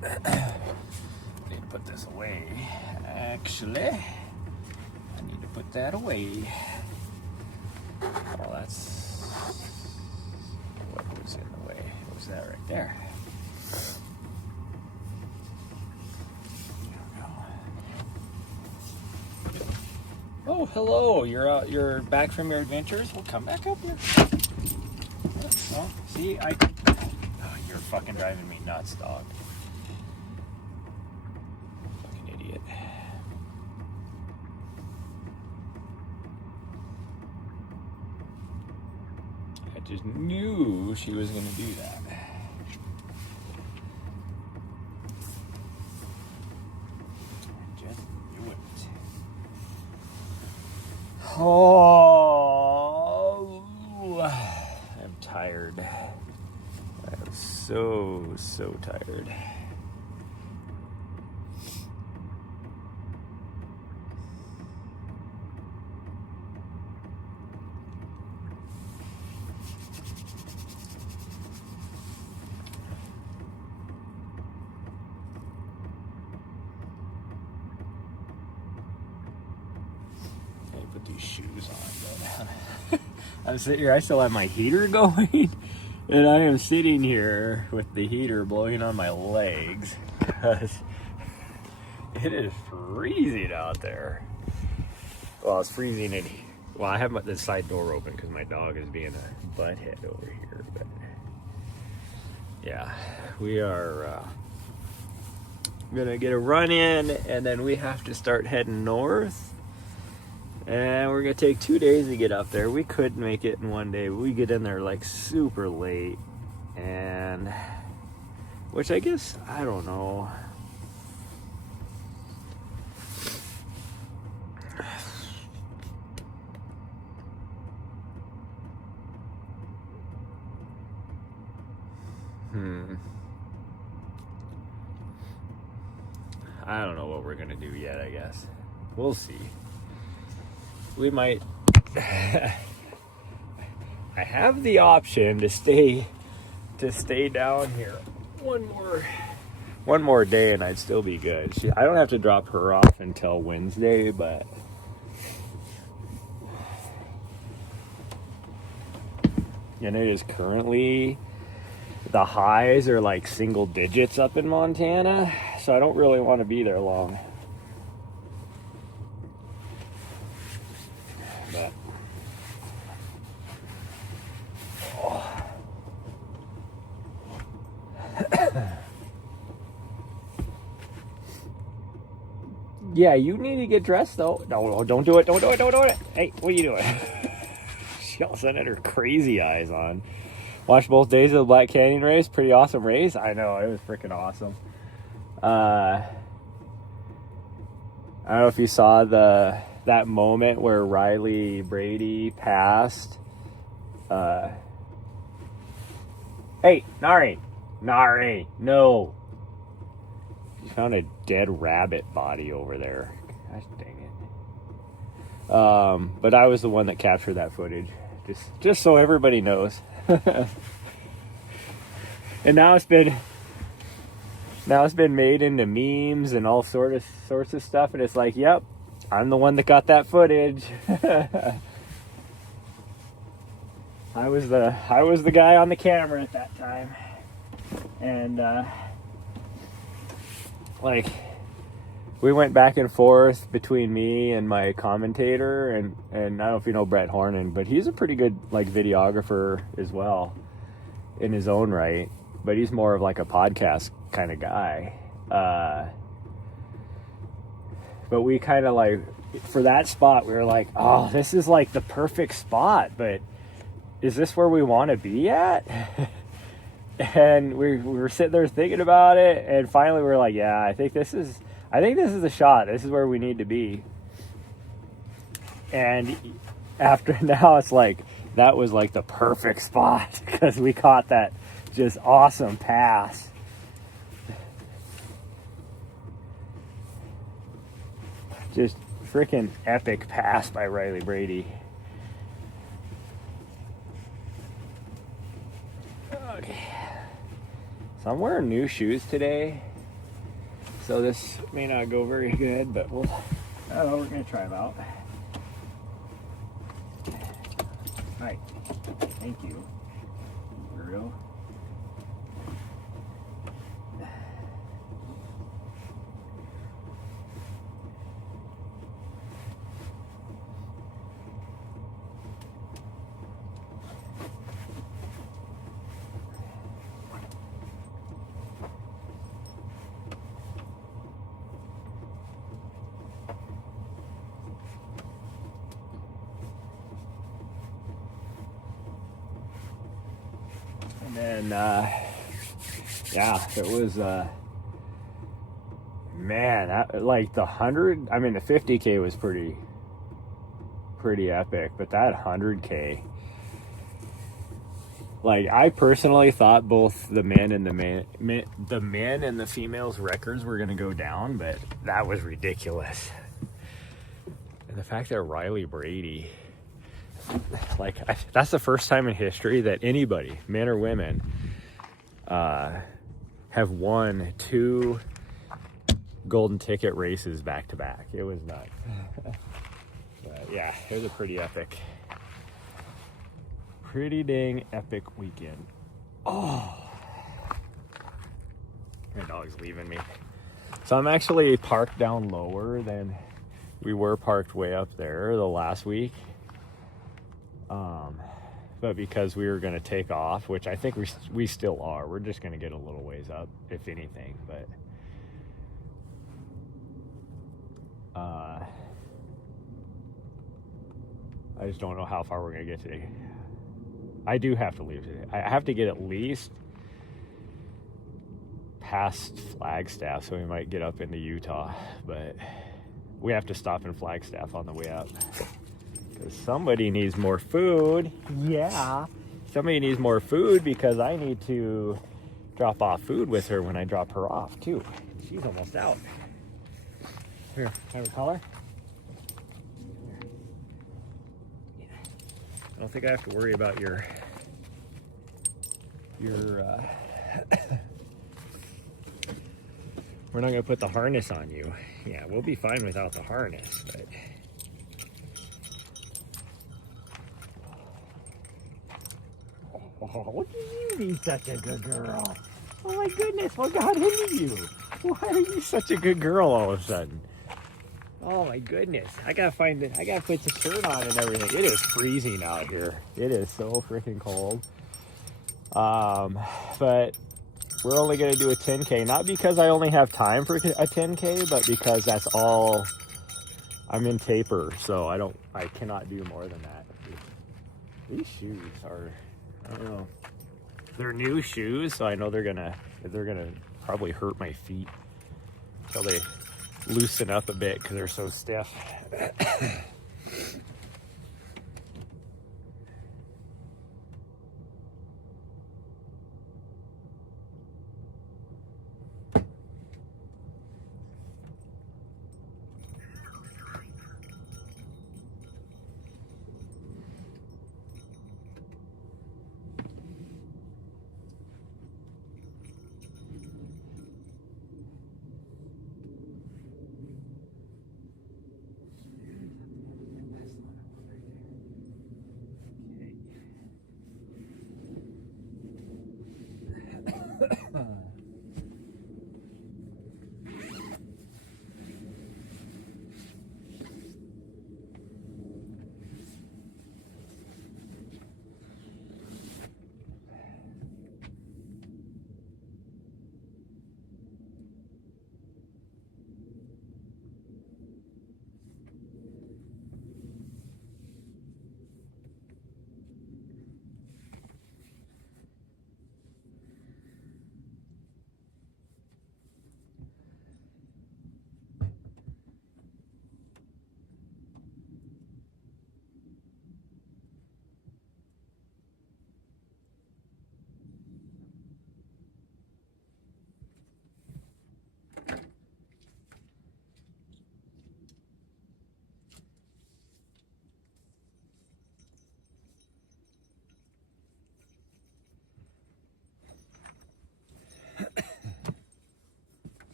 this. Need to put this away. Actually, I need to put that away. Oh, that's what was in the way. What was that right there? Oh, hello. You're back from your adventures? Well, come back up here. Well, see, oh, you're fucking driving me nuts, dog. Fucking idiot. I just knew she was going to do that. Oh, I'm tired. I'm so tired. Put these shoes on. I'm sitting here, I still have my heater going, and I am sitting here with the heater blowing on my legs because it is freezing out there. Well, it's freezing in here. Well, I have the side door open because my dog is being a butthead over here, but yeah, we are gonna get a run in, and then we have to start heading north. And we're going to take 2 days to get up there. We could make it in one day, but we get in there like super late. And, which I guess, I don't know. I don't know what we're going to do yet, I guess. We'll see. We might. I have the option to stay down here one more day, and I'd still be good. I don't have to drop her off until Wednesday, but and it is currently, the highs are like single digits up in Montana, so I don't really want to be there long. But yeah, you need to get dressed though. No, don't do it. Don't do it. Hey, what are you doing? She all of a sudden had her crazy eyes on. Watched both days of the Black Canyon race. Pretty awesome race. I know, it was freaking awesome. I don't know if you saw that moment where Riley Brady passed. Hey, Nari, no. You found a dead rabbit body over there. Gosh dang it. But I was the one that captured that footage. Just so everybody knows. And now it's been made into memes and all sorts of stuff, and it's like, yep, I'm the one that got that footage. I was the guy on the camera at that time. And like, we went back and forth between me and my commentator, and I don't know if you know Brett Hornan, but he's a pretty good like videographer as well in his own right, but he's more of like a podcast kind of guy. But we kind of like, for that spot, we were like, oh, this is like the perfect spot, but is this where we want to be at? And we were sitting there thinking about it, and finally we were like, yeah, I think this is the shot. This is where we need to be. And after now, it's like, that was like the perfect spot because we caught that just awesome pass. Just freaking epic pass by Riley Brady. Okay. So I'm wearing new shoes today. So this may not go very good, but we're gonna try them out. Hi, thank you. Real. And then, yeah, it was, man, like the 100, I mean, the 50K was pretty epic, but that 100K, like, I personally thought both the men and the females records were going to go down, but that was ridiculous. And the fact that Riley Brady, like, that's the first time in history that anybody, men or women, have won 2 golden ticket races back to back. It was nuts. But yeah, it was a pretty dang epic weekend. Oh, my dog's leaving me. So I'm actually parked down lower than we were parked way up there the last week. But because we were going to take off, which I think we still are, we're just going to get a little ways up, if anything. But I just don't know how far we're going to get today. I do have to leave today. I have to get at least past Flagstaff, so we might get up into Utah. But we have to stop in Flagstaff on the way up. Somebody needs more food. Yeah. Somebody needs more food because I need to drop off food with her when I drop her off, too. She's almost out. Here, have a collar? Yeah. I don't think I have to worry about your we're not going to put the harness on you. Yeah, we'll be fine without the harness, but oh, look at you being such a good girl. Oh my goodness, what got into you? Why are you such a good girl all of a sudden? Oh my goodness, I gotta put the shirt on and everything. It is freezing out here. It is so freaking cold. But we're only gonna do a 10K, not because I only have time for a 10K, but because that's all, I'm in taper, so I cannot do more than that. These shoes are, I don't know. They're new shoes, so I know they're gonna probably hurt my feet until they loosen up a bit because they're so stiff.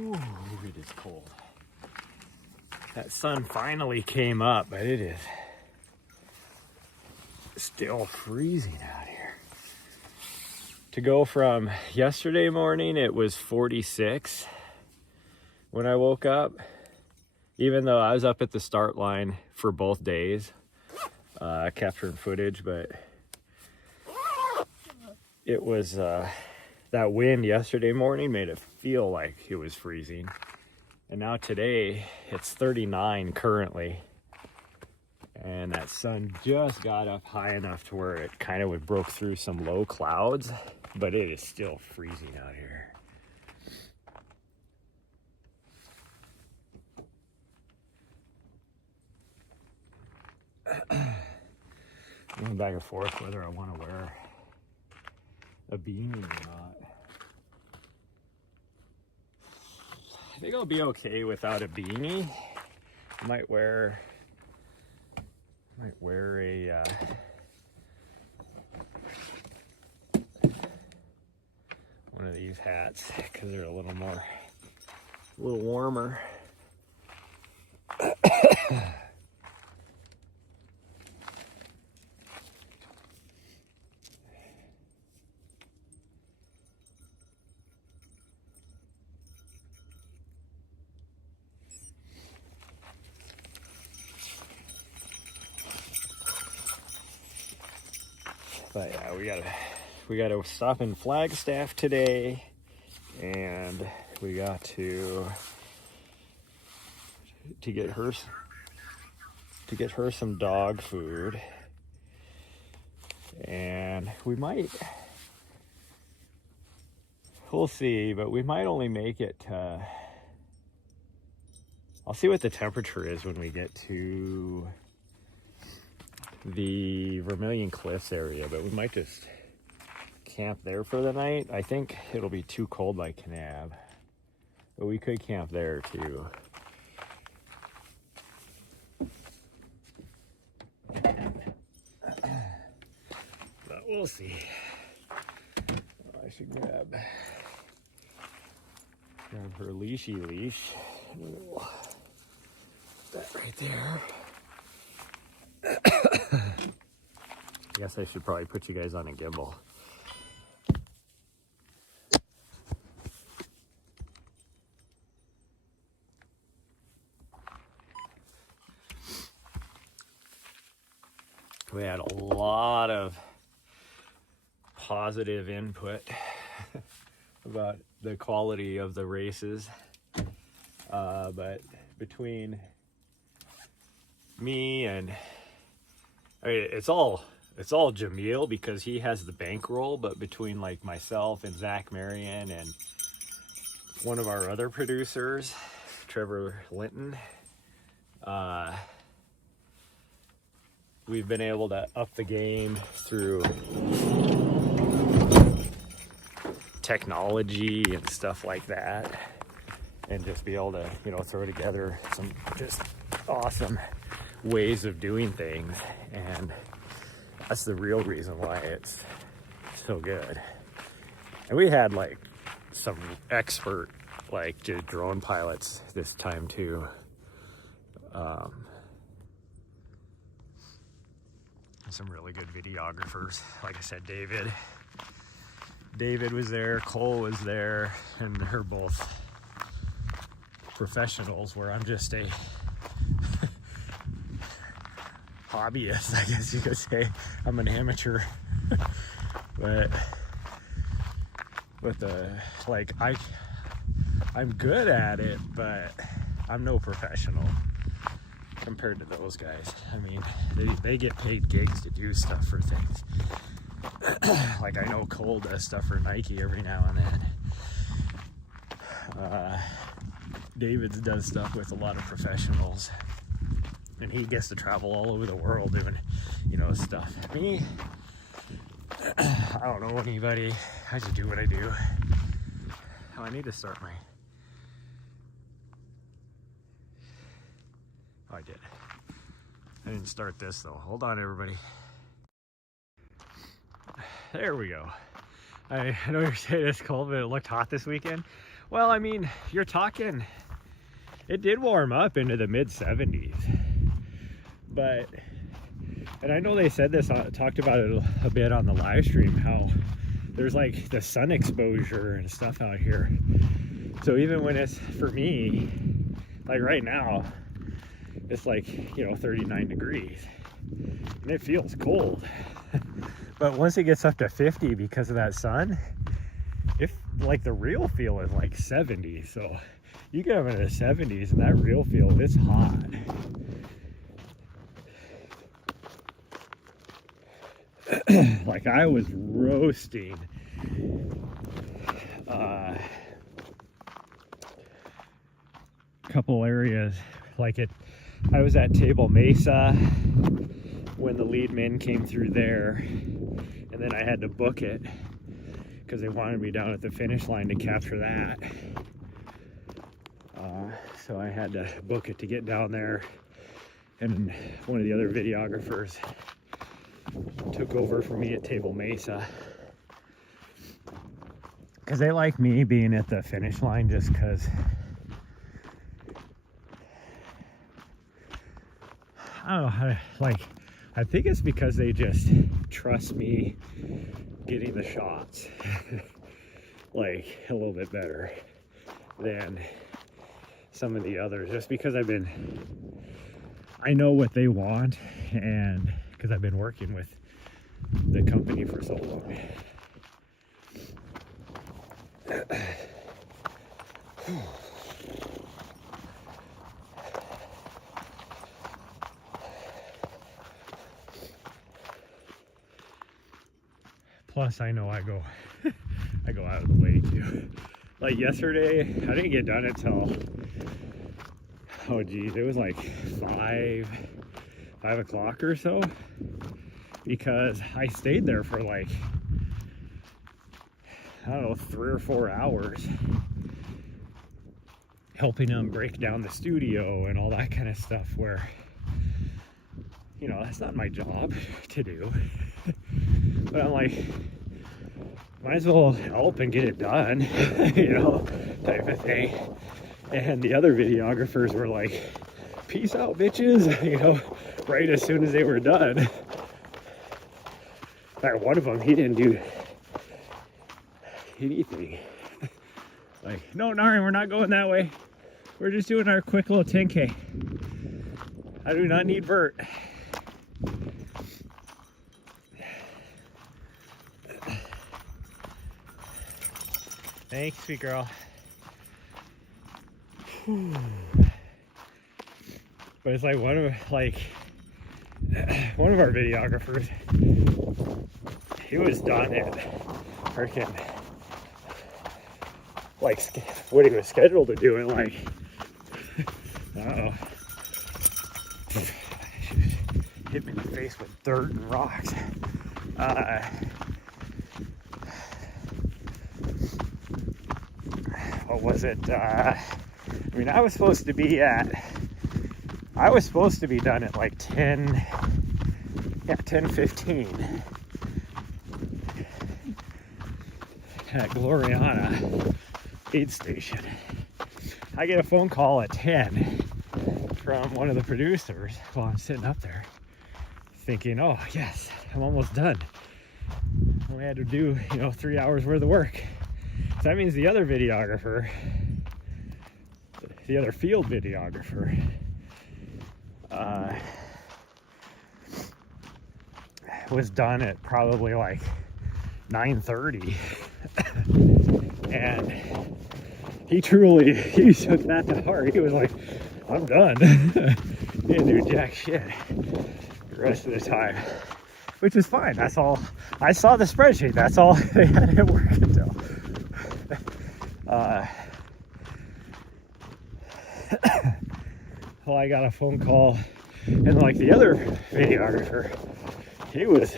Ooh, it is cold. That sun finally came up, but it is still freezing out here. To go from yesterday morning, it was 46 when I woke up, even though I was up at the start line for both days, capturing footage, but it was, that wind yesterday morning made it feel like it was freezing. And now today it's 39 currently. And that sun just got up high enough to where it kind of broke through some low clouds, but it is still freezing out here. I'm going back and forth whether I want to wear a beanie or not. I think I'll be okay without a beanie. I might wear a one of these hats because they're a little warmer. But yeah, we gotta stop in Flagstaff today, and we got to get her some dog food, and we'll see, but we might only make it I'll see what the temperature is when we get to the Vermilion Cliffs area, but we might just camp there for the night. I think it'll be too cold by Kanab, but we could camp there too. But we'll see. Oh, I should grab her leash. Oh, that right there. I guess I should probably put you guys on a gimbal. We had a lot of positive input about the quality of the races, but between me and it's all Jamil because he has the bankroll, but between like myself and Zach Marion and one of our other producers, Trevor Linton, we've been able to up the game through technology and stuff like that, and just be able to, throw together some just awesome ways of doing things. And that's the real reason why it's so good. And we had like some expert just drone pilots this time too. Some really good videographers. Like I said, David was there, Cole was there, and they're both professionals where I'm just a hobbyist, I guess you could say. I'm an amateur. but I'm good at it, but I'm no professional compared to those guys. I mean, they get paid gigs to do stuff for things. Like I know Cole does stuff for Nike every now and then. David does stuff with a lot of professionals, and he gets to travel all over the world doing, stuff. Me, I don't know anybody. I just do what I do. Oh, I need to start my... Oh, I did. I didn't start this though. Hold on, everybody. There we go. I know you're saying it's cold, but it looked hot this weekend. Well, I mean, you're talking, it did warm up into the mid 70s, but, and I know they said this, talked about it a bit on the live stream, how there's like the sun exposure and stuff out here. So even when it's, for me, like right now, it's like, you know, 39 degrees and it feels cold. But once it gets up to 50 because of that sun, if like the real feel is like 70. So you get up into the 70s and that real feel, it's hot. Like I was roasting a couple areas. Like I was at Table Mesa when the lead men came through there, and then I had to book it because they wanted me down at the finish line to capture that. So I had to book it to get down there, and one of the other videographers took over for me at Table Mesa because they like me being at the finish line, just because I don't know how to, like, I think it's because they just trust me getting the shots like a little bit better than some of the others, just because I know what they want, and because I've been working with the company for so long. Plus, I know I go out of the way too. Like yesterday, I didn't get done until, oh geez, it was like 5 o'clock or so, because I stayed there for like, I don't know, 3 or 4 hours helping them break down the studio and all that kind of stuff, where, you know, that's not my job to do. But I'm like, might as well help and get it done, you know, type of thing. And the other videographers were like, peace out, bitches, you know, right as soon as they were done. In fact, one of them, he didn't do anything. Like, no, Nari, we're not going that way. We're just doing our quick little 10K. I do not need vert. Thanks, sweet girl. Whew. But it's like one of our videographers, he was done at freaking like what he was scheduled to do in like, I don't know, hit me in the face with dirt and rocks. What was it? I mean, I was supposed to be done at like 10:15 at Gloriana aid station. I get a phone call at 10 from one of the producers while I'm sitting up there thinking, oh yes, I'm almost done. Only had to do, 3 hours worth of work. So that means the other videographer, the other field videographer, was done at probably like 9:30. And he took that to heart. He was like, I'm done. He didn't do jack shit the rest of the time, which is fine. That's all. I saw the spreadsheet. That's all they had it work until. Well, I got a phone call, and like the other videographer, he was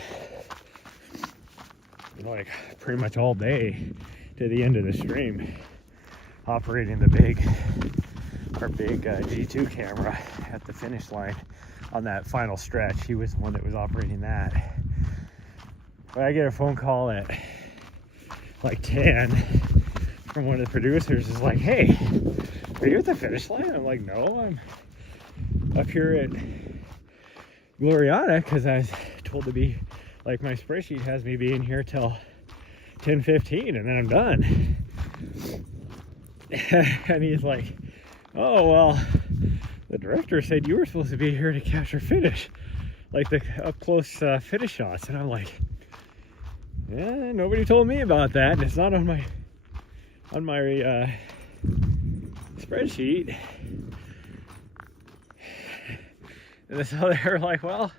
like pretty much all day to the end of the stream operating our big G2 camera at the finish line on that final stretch. He was the one that was operating that. But I get a phone call at like 10 from one of the producers is like, "Hey, are you at the finish line?" I'm like, "No, I'm up here at Gloriana because I was told to be, like, my spreadsheet has me being here till 10:15 and then I'm done." And he's like, "Oh, well, the director said you were supposed to be here to capture finish, like the up close finish shots." And I'm like, "Yeah, nobody told me about that, and it's not on my spreadsheet." And so they were like, "Well,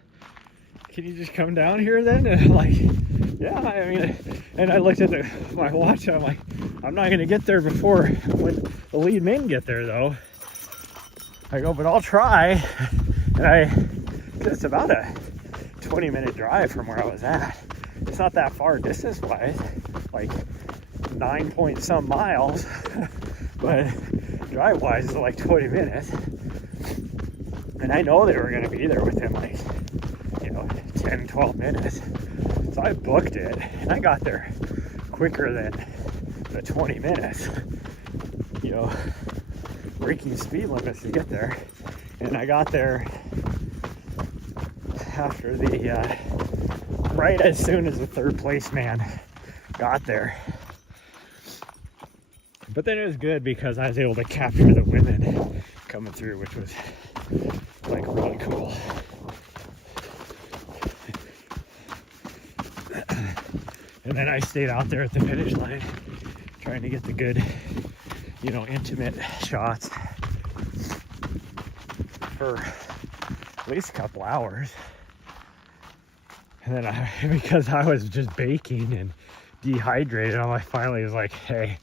can you just come down here then?" And I'm like, "Yeah, I mean," and I looked at my watch and I'm like, "I'm not gonna get there before when the lead men get there though." I go, "But I'll try." And it's about a 20-minute drive from where I was at. It's not that far distance wise, like 9 point some miles, but drive wise is like 20 minutes. And I know they were going to be there within, like, 10, 12 minutes. So I booked it, and I got there quicker than the 20 minutes, breaking speed limits to get there. And I got there after right as soon as the third place man got there. But then it was good because I was able to capture the women coming through, which was, like, really cool. And then I stayed out there at the finish line trying to get the good, intimate shots for at least a couple hours. And then because I was just baking and dehydrated, I finally was like, "Hey,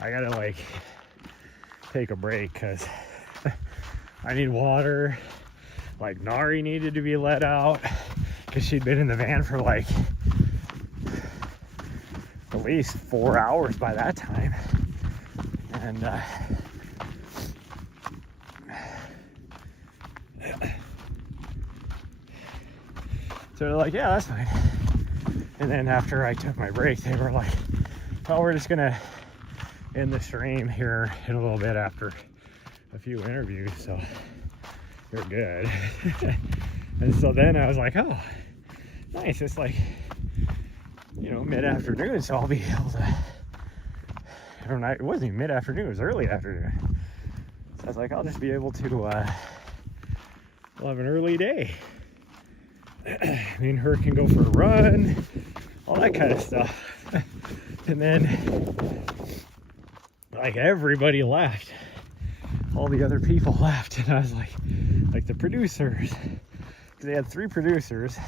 I gotta, like, take a break because I need water." Like, Nari needed to be let out because she'd been in the van for like at least 4 hours by that time. And so they're like, "Yeah, that's fine." And then after I took my break, they were like, "Oh, we're just gonna end the stream here in a little bit after a few interviews, so you're good." And so then I was like, "Oh, nice." It's like, mid-afternoon, so I'll be able to, it wasn't even mid-afternoon, it was early afternoon. So I was like, I'll just be able to, we'll have an early day. Me and her can go for a run, all that kind of stuff. And then, like, everybody left. All the other people left, and I was like the producers, because they had 3 producers,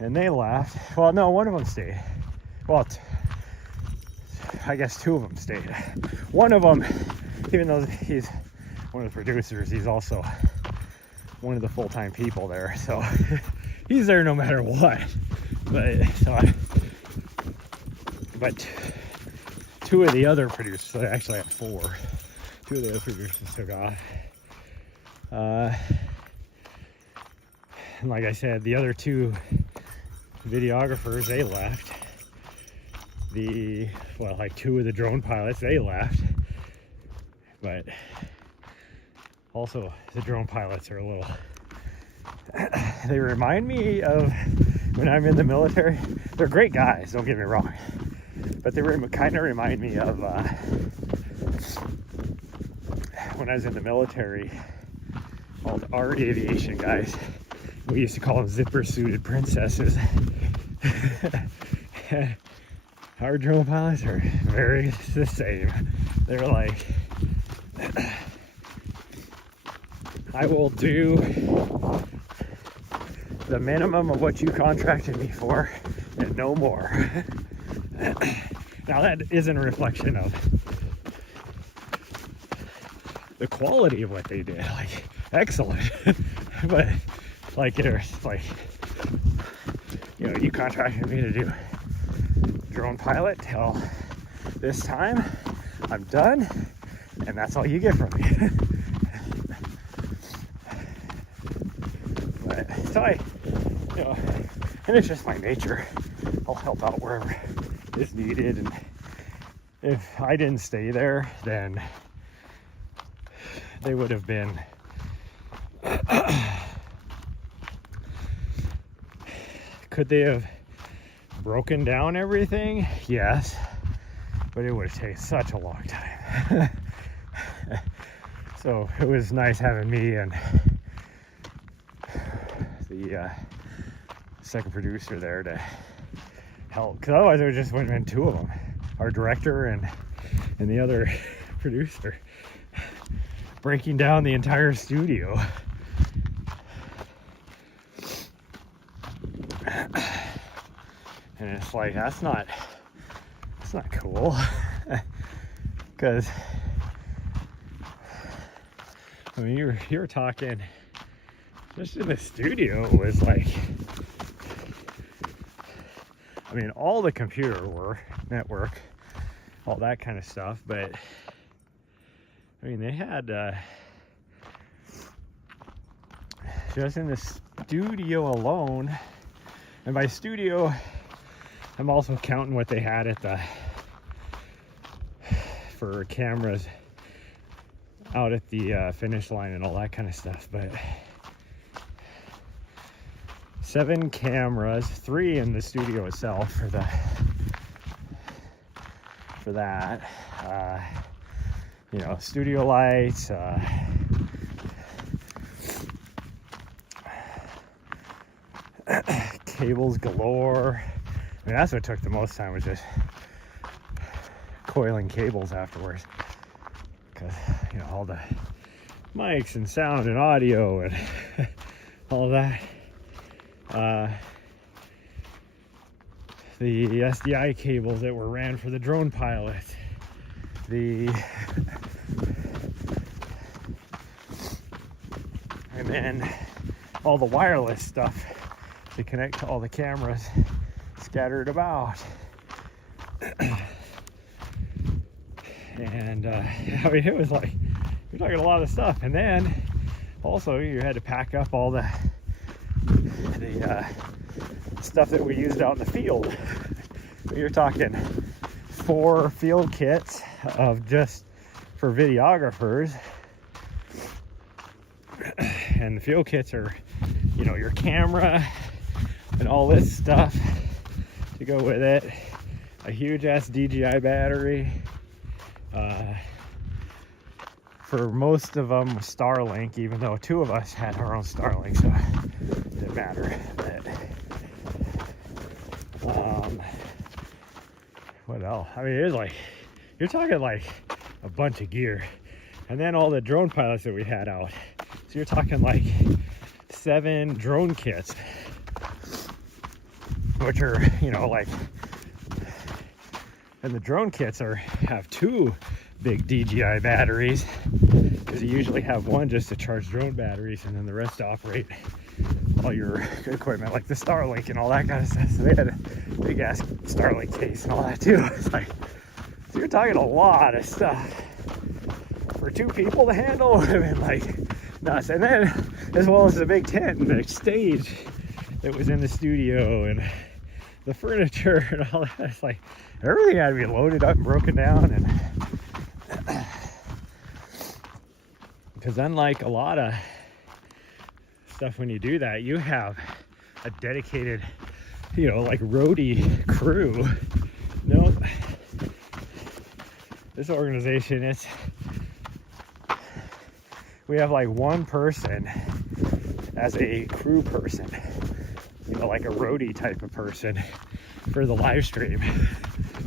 and they left. Well, no, one of them stayed. Well, I guess 2 of them stayed. One of them, even though he's one of the producers, he's also one of the full-time people there, so he's there no matter what. But 2 of the other producers, so I actually have 4. 2 of the other producers took off. And like I said, the other 2 videographers, they left. 2 of the drone pilots, they left. But also, the drone pilots are a little, they remind me of when I'm in the military. They're great guys, don't get me wrong, but they kind of remind me of when I was in the military, called our aviation guys. We used to call them zipper-suited princesses. Our drone pilots are very the same. They're like, "I will do the minimum of what you contracted me for and no more." Now that isn't a reflection of the quality of what they did, like, excellent. But like, it's like, you contracted me to do drone pilot till this time, I'm done, and that's all you get from me. But so and it's just my nature. I'll help out wherever is needed, if I didn't stay there, then they would have been could they have broken down everything? Yes, but it would have taken such a long time. So it was nice having me and the second producer there to help, because otherwise it would just would have been two of them, our director and the other producer, breaking down the entire studio. And it's like, that's not cool. Because I mean, you're talking just in the studio was like, I mean, all the computer network, all that kind of stuff, but I mean, they had just in the studio alone, and by studio I'm also counting what they had at the for cameras out at the finish line and all that kind of stuff, but 7 cameras, 3 in the studio itself for that, you know, studio lights, cables galore. I mean, that's what took the most time, was just coiling cables afterwards, because, you know, all the mics and sound and audio and all that. The SDI cables that were ran for the drone pilot, and then all the wireless stuff to connect to all the cameras scattered about. And I mean, it was like, you're talking a lot of stuff. And then also you had to pack up all the stuff that we used out in the field. You're talking 4 field kits of just for videographers, and the field kits are, you know, your camera and all this stuff to go with it, a huge ass DJI battery, for most of them Starlink, even though 2 of us had our own Starlink, so it didn't matter. But what else? I mean, it was like, you're talking like a bunch of gear, and then all the drone pilots that we had out, so you're talking like 7 drone kits, which are, you know, like, and the drone kits have 2 big DJI batteries, because you usually have one just to charge drone batteries, and then the rest to operate all your equipment like the Starlink and all that kind of stuff. So they had a big ass Starlink case and all that too. It's like, so you're talking a lot of stuff for 2 people to handle. Would have been like nuts. And then, as well as the big tent and the stage that was in the studio and the furniture and all that, it's like everything had to be loaded up and broken down. And because unlike a lot of stuff, when you do that, you have a dedicated, you know, like roadie crew. Nope. This organization, we have like 1 person as a crew person, you know, like a roadie type of person for the live stream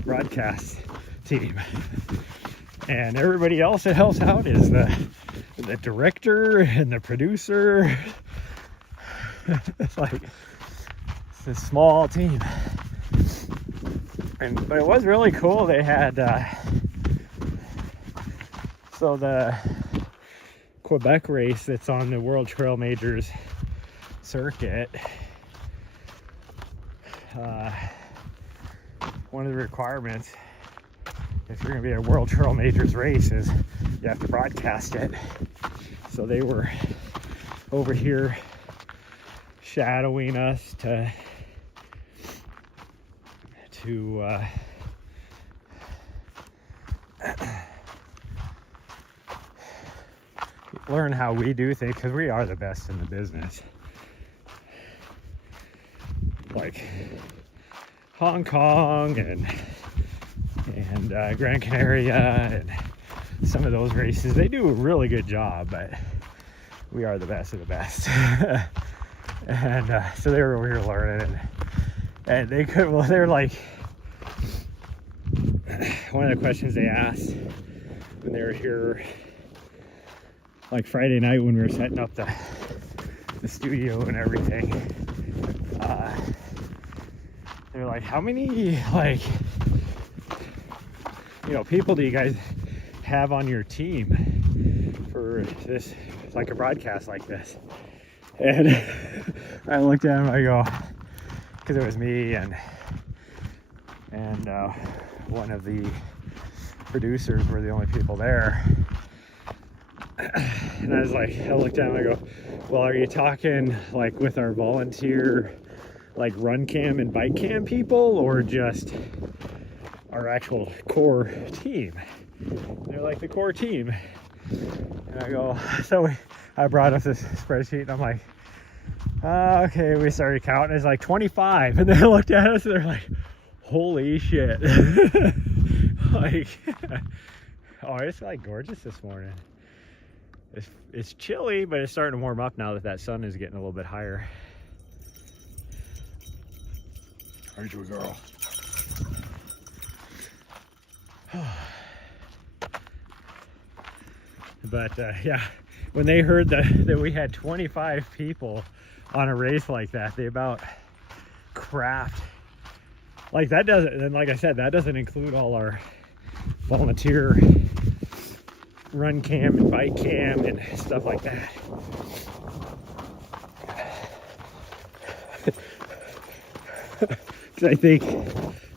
broadcast team. And everybody else that helps out is the director and the producer. It's like, it's a small team. But it was really cool. They had so the Quebec race that's on the World Trail Majors circuit, one of the requirements if you're going to be a World Trail Majors race is you have to broadcast it. So they were over here shadowing us to learn how we do things, because we are the best in the business. Like Hong Kong and Gran Canaria and some of those races, they do a really good job, but we are the best of the best. And so they were over here learning, and they could, well, they're like, one of the questions they asked when they were here, like Friday night when we were setting up the studio and everything, they're like, how many, like, you know, people do you guys have on your team for this, like a broadcast like this? And I looked at him, I go, because it was me and one of the producers were the only people there. And I was like, I looked at him, I go, well, are you talking like with our volunteer, like run cam and bike cam people, or just our actual core team? And they're like, the core team. And I go, so I brought up this spreadsheet and I'm like, okay, we started counting. It's like 25. And they looked at us and they're like, holy shit. Like, oh, it's like gorgeous this morning. It's chilly, but it's starting to warm up now that sun is getting a little bit higher. Aren't you a girl? But yeah, when they heard that we had 25 people on a race like that, they about craft. Like that doesn't, and like I said, that doesn't include all our volunteer run cam and bike cam and stuff like that. Because I think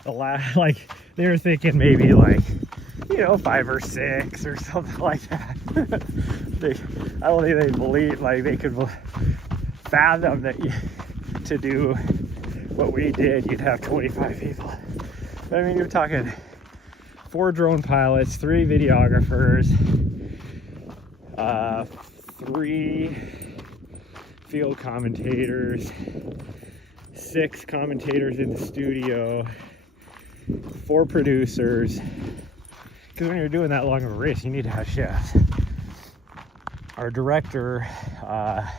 like they were thinking maybe like, you know, 5 or 6 or something like that. I don't think they believe, like they could fathom that to do what we did, you'd have 25 people. I mean, you're talking 4 drone pilots, 3 videographers, 3 field commentators, 6 commentators in the studio, 4 producers. Because when you're doing that long of a race, you need to have chefs. Our director, I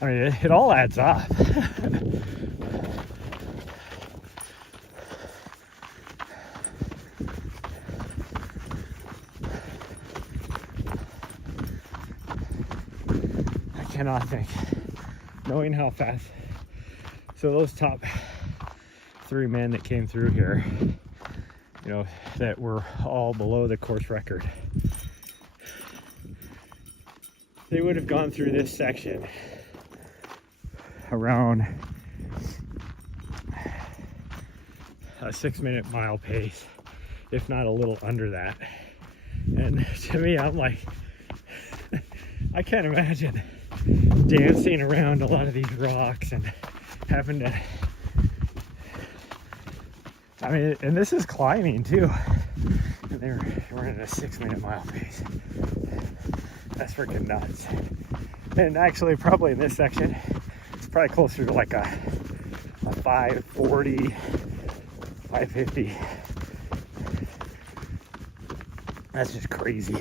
mean, it all adds up. I cannot think, knowing how fast. So those top 3 men that came through here, you know, that were all below the course record, they would have gone through this section around a 6-minute mile pace, if not a little under that. And to me, I'm like, I can't imagine dancing around a lot of these rocks and having to, I mean, and this is climbing too, and they were running a 6-minute mile pace. That's freaking nuts. And actually, probably in this section, it's probably closer to like a 540, 550. That's just crazy.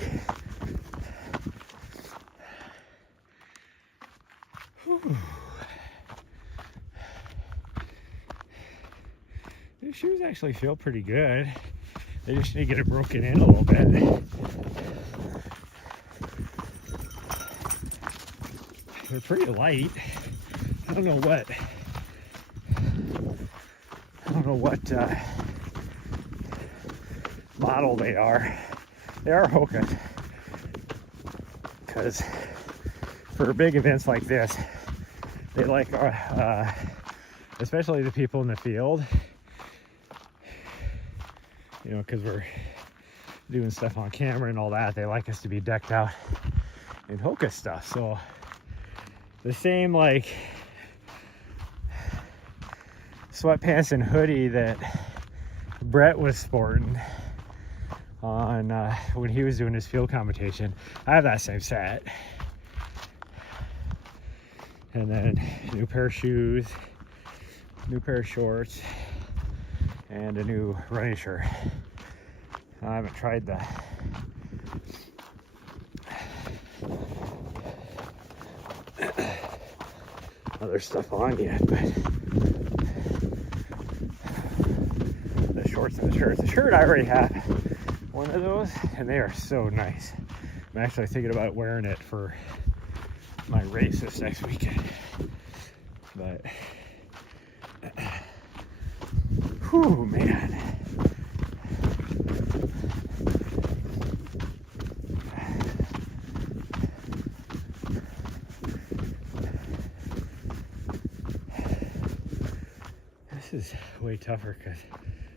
Whew. These shoes actually feel pretty good. They just need to get it broken in a little bit. They're pretty light. I don't know what model they are. They are Hoka, because for big events like this, they like especially the people in the field, you know, because we're doing stuff on camera and all that, they like us to be decked out in Hoka stuff. So the same like sweatpants and hoodie that Brett was sporting on when he was doing his field competition. I have that same set. And then new pair of shoes, new pair of shorts, and a new running shirt. I haven't tried the other stuff on yet, but the shorts and the shirts. The shirt, I already have one of those, and they are so nice. I'm actually thinking about wearing it for my race this next weekend. But whew, man. This is way tougher because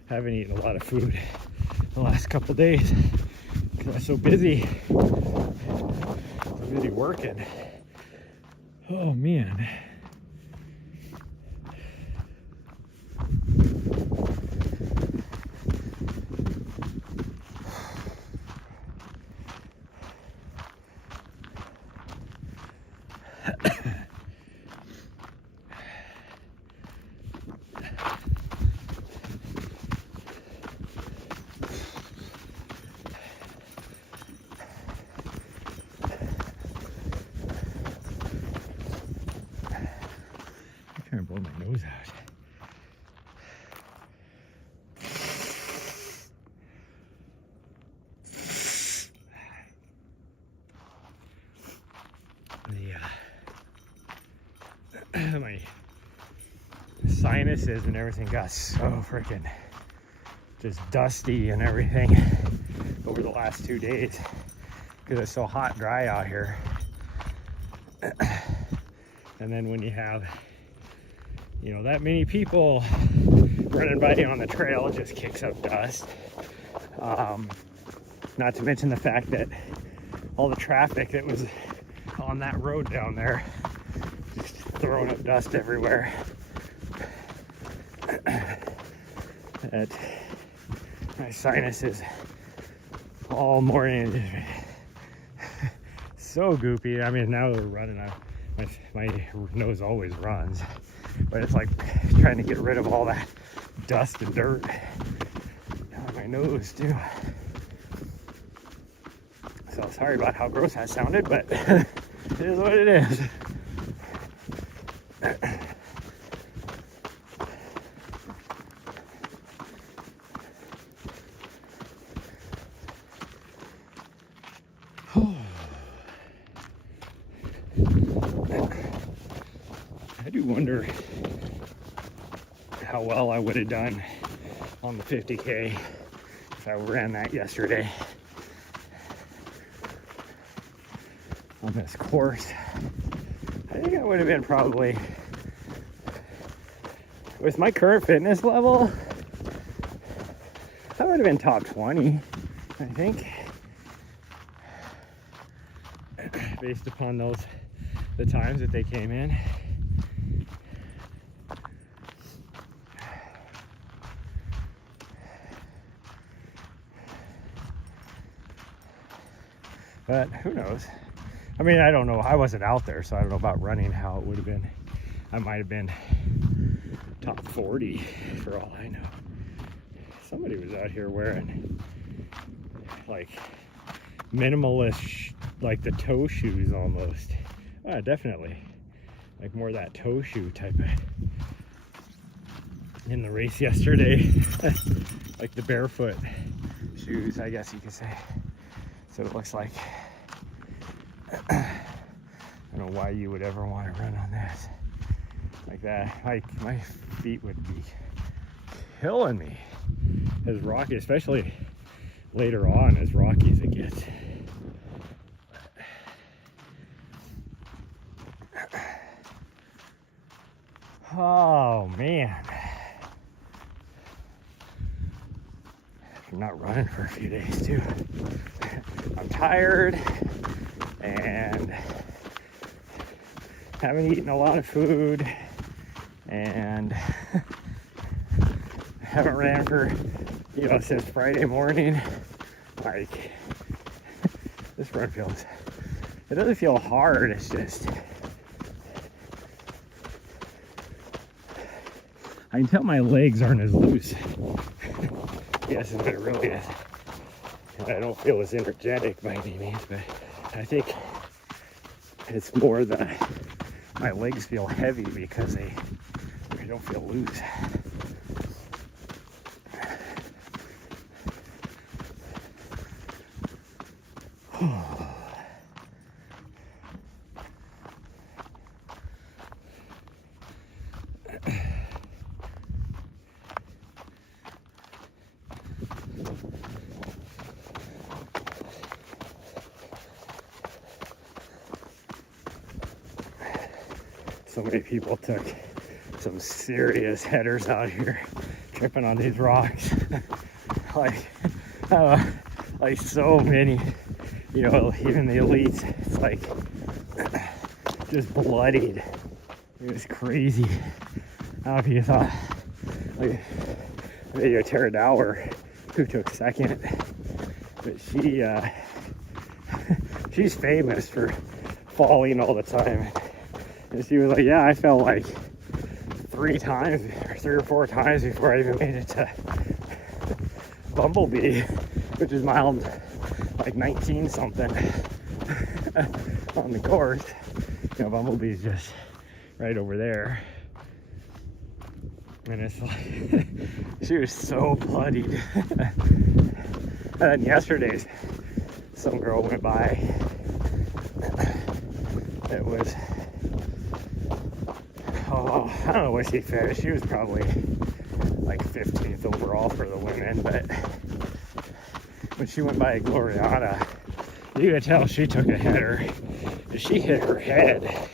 I haven't eaten a lot of food the last couple days because I'm so busy. So busy working. Oh man. I'm trying to blow my nose out. My sinuses and everything got so freaking just dusty and everything over the last 2 days because it's so hot and dry out here. And then when you have, you know, that many people running by you on the trail, it just kicks up dust. Not to mention the fact that all the traffic that was on that road down there just throwing up dust everywhere. That my sinuses all morning, so goopy. I mean, now that we're running, my nose always runs, but it's like trying to get rid of all that dust and dirt on my nose too. So sorry about how gross that sounded, but it is what it is. I do wonder how well I would have done on the 50K if I ran that yesterday on this course. I think I would have been probably, with my current fitness level, I would have been top 20, I think, based upon the times that they came in. But who knows? I mean, I don't know. I wasn't out there, so I don't know about running, how it would have been. I might have been top 40 for all I know. Somebody was out here wearing like minimalist, like the toe shoes almost. Definitely. Like more of that toe shoe type of in the race yesterday. Like the barefoot shoes, I guess you could say. So it looks like, I don't know why you would ever want to run on this like that. My feet would be killing me as rocky, especially later on, as rocky as it gets. Oh man, I'm not running for a few days too. I'm tired and haven't eaten a lot of food, and haven't ran for, since Friday morning. Like, this run feels, it doesn't feel hard, it's just, I can tell my legs aren't as loose. Yes, it really is. I don't feel as energetic by any means, but I think it's more that my legs feel heavy because I don't feel loose. So many people took some serious headers out here tripping on these rocks. like so many, even the elites, it's like just bloodied. It was crazy. I don't know if you thought, like, maybe Tara Dower, who took second, but she's famous for falling all the time. And she was like, yeah, I fell like 3 or 4 times before I even made it to Bumblebee, which is mile like 19 something on the course. Bumblebee's just right over there. And it's like, she was so bloodied. And then yesterday, some girl went by. It was, I don't know what she finished. She was probably like 15th overall for the women, but when she went by Gloriana, you could tell she took a header. She hit her head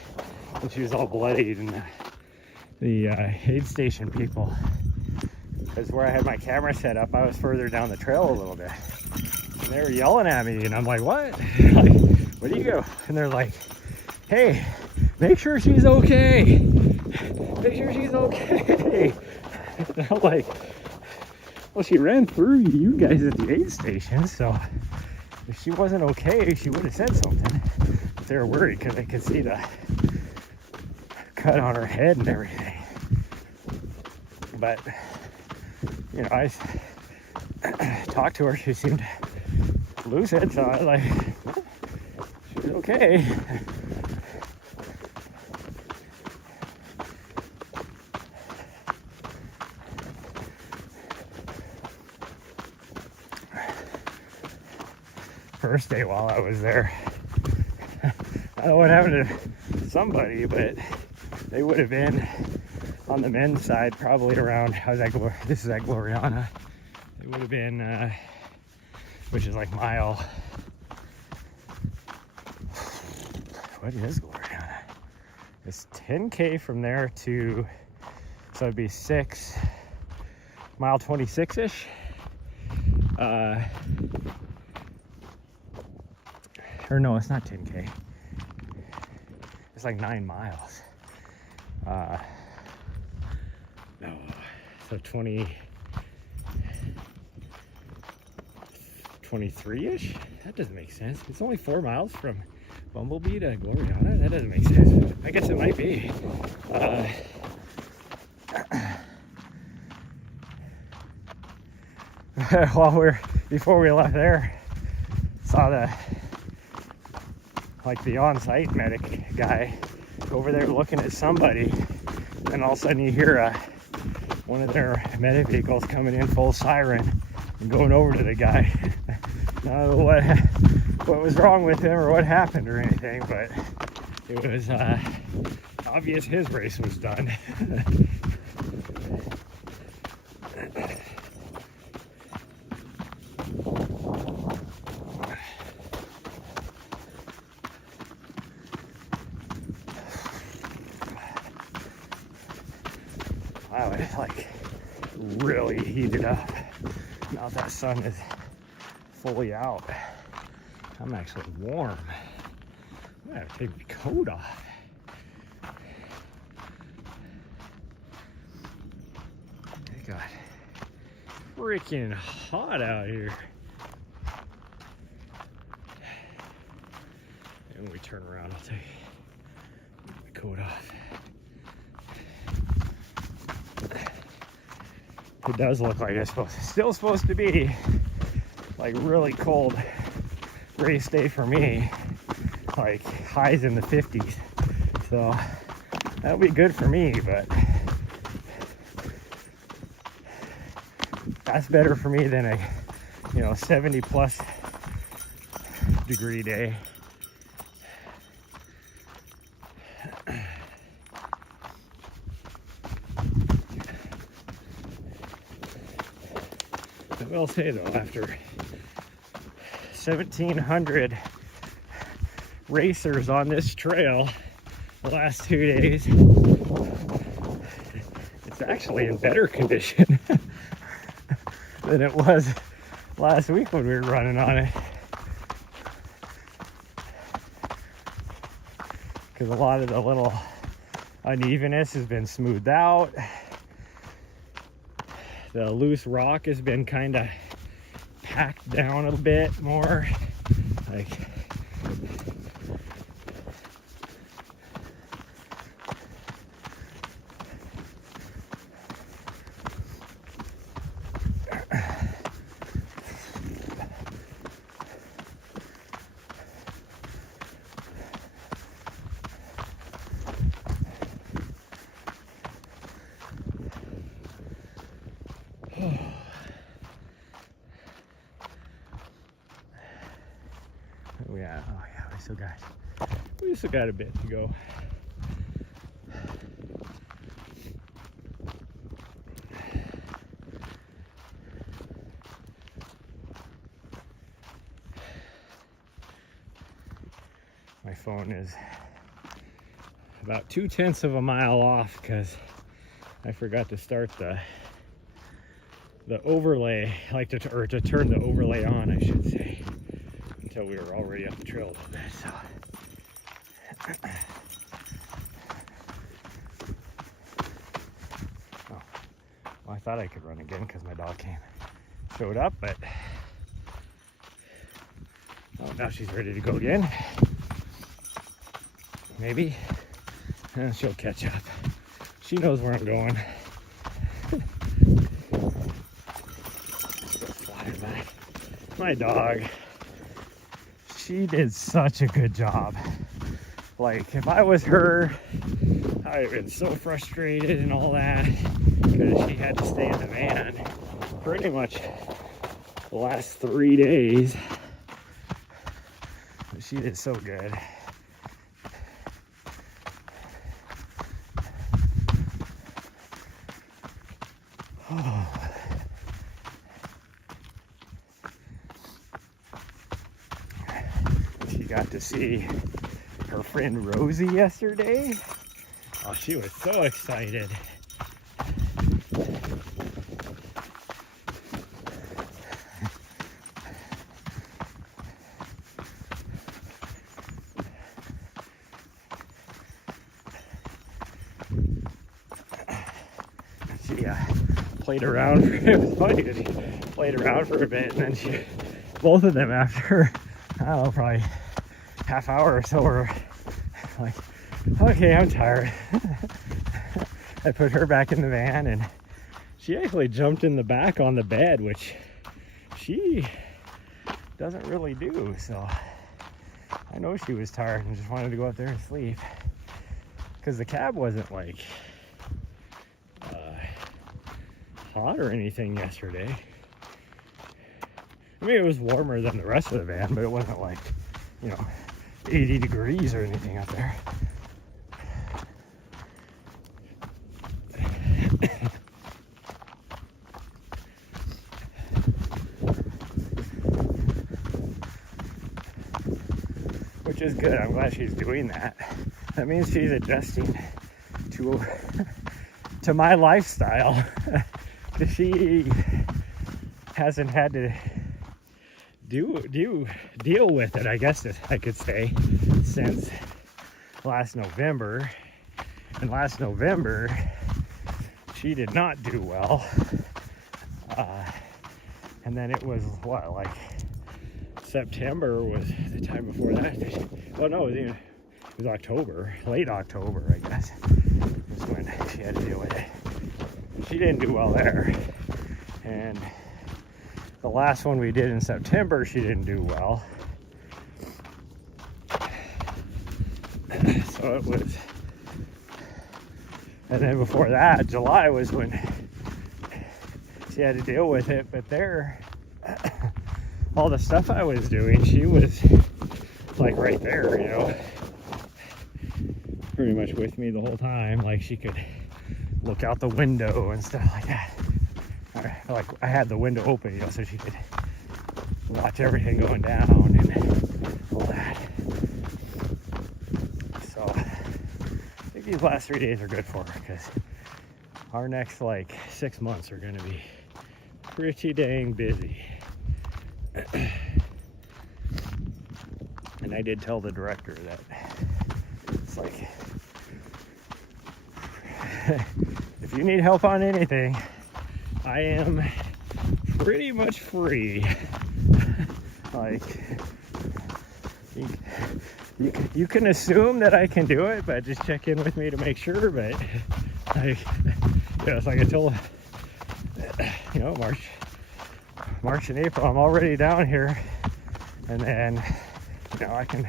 and she was all bloodied, and the aid station people, because where I had my camera set up, I was further down the trail a little bit, and they were yelling at me, and I'm like, what? Like, where do you go? And they're like, hey, make sure she's okay. Make sure she's okay. And I'm like, well, she ran through you guys at the aid station, so if she wasn't okay, she would have said something. But they were worried because they could see the cut on her head and everything. But, I talked to her, she seemed lucid, so I was like, she's okay. First day while I was there, I don't know what happened to somebody, but they would have been on the men's side, probably around, this is at Gloriana. It would have been, which is like mile, what is Gloriana? It's 10K from there to, so it'd be mile 26-ish. Or no, it's not 10K. It's like 9 miles. No, so 23-ish? That doesn't make sense. It's only 4 miles from Bumblebee to Gloriana. That doesn't make sense. I guess it might be. Before we left there, saw the on-site medic guy over there looking at somebody, and all of a sudden you hear one of their medic vehicles coming in full siren and going over to the guy. I don't know what was wrong with him or what happened or anything, but it was obvious his race was done. Wow, it's like really heated up now that sun is fully out. I'm actually warm. I gotta take my coat off. Thank God. freaking hot out here. And when we turn around, I'll take my coat off. It does look like it's still supposed to be like really cold race day for me, like highs in the 50s. So that'll be good for me, but that's better for me than a 70 plus degree day. I will say though, after 1,700 racers on this trail the last 2 days, it's actually in better condition than it was last week when we were running on it. Because a lot of the little unevenness has been smoothed out. The loose rock has been kind of packed down a bit more. Like, we still got a bit to go. My phone is about 2/10 of a mile off because I forgot to start the overlay, to turn the overlay on, I should say, until we were already up the trail a little bit. So. Oh, well, I thought I could run again because my dog showed up, but now she's ready to go again. Maybe, and she'll catch up. She knows where I'm going. My dog, she did such a good job. Like, if I was her, I would have been so frustrated and all that because she had to stay in the van pretty much the last 3 days. But she did so good. She got to see her friend Rosie yesterday. Oh, she was so excited. She played around for, it was funny because she played around for a bit, and then both of them after, I don't know, probably half hour or so were like, okay, I'm tired. I put her back in the van, and she actually jumped in the back on the bed, which she doesn't really do. So I know she was tired and just wanted to go up there and sleep because the cab wasn't like hot or anything yesterday. I mean, it was warmer than the rest of the van, but it wasn't like, 80 degrees or anything up there. Which is good. I'm glad she's doing that. That means she's adjusting to my lifestyle. She hasn't had to deal with it, I guess I could say, since last November. And last November she did not do well. And then it was what, like September was the time before that. Well, no, it was October, late October, I guess, was when she had to deal with it. She didn't do well there. And the last one we did in September, she didn't do well. So it was, and then before that, July was when she had to deal with it. But there, all the stuff I was doing, she was like right there, you know, pretty much with me the whole time. Like she could look out the window and stuff like that. Like I had the window open, you know, so she could watch everything going down and all that. So I think these last 3 days are good for her, because our next like 6 months are going to be pretty dang busy. And I did tell the director that it's like, if you need help on anything, I am pretty much free. Like, you can assume that I can do it, but just check in with me to make sure. But like, you know, it's like I told, you know, March and April, I'm already down here, and then, you know, I can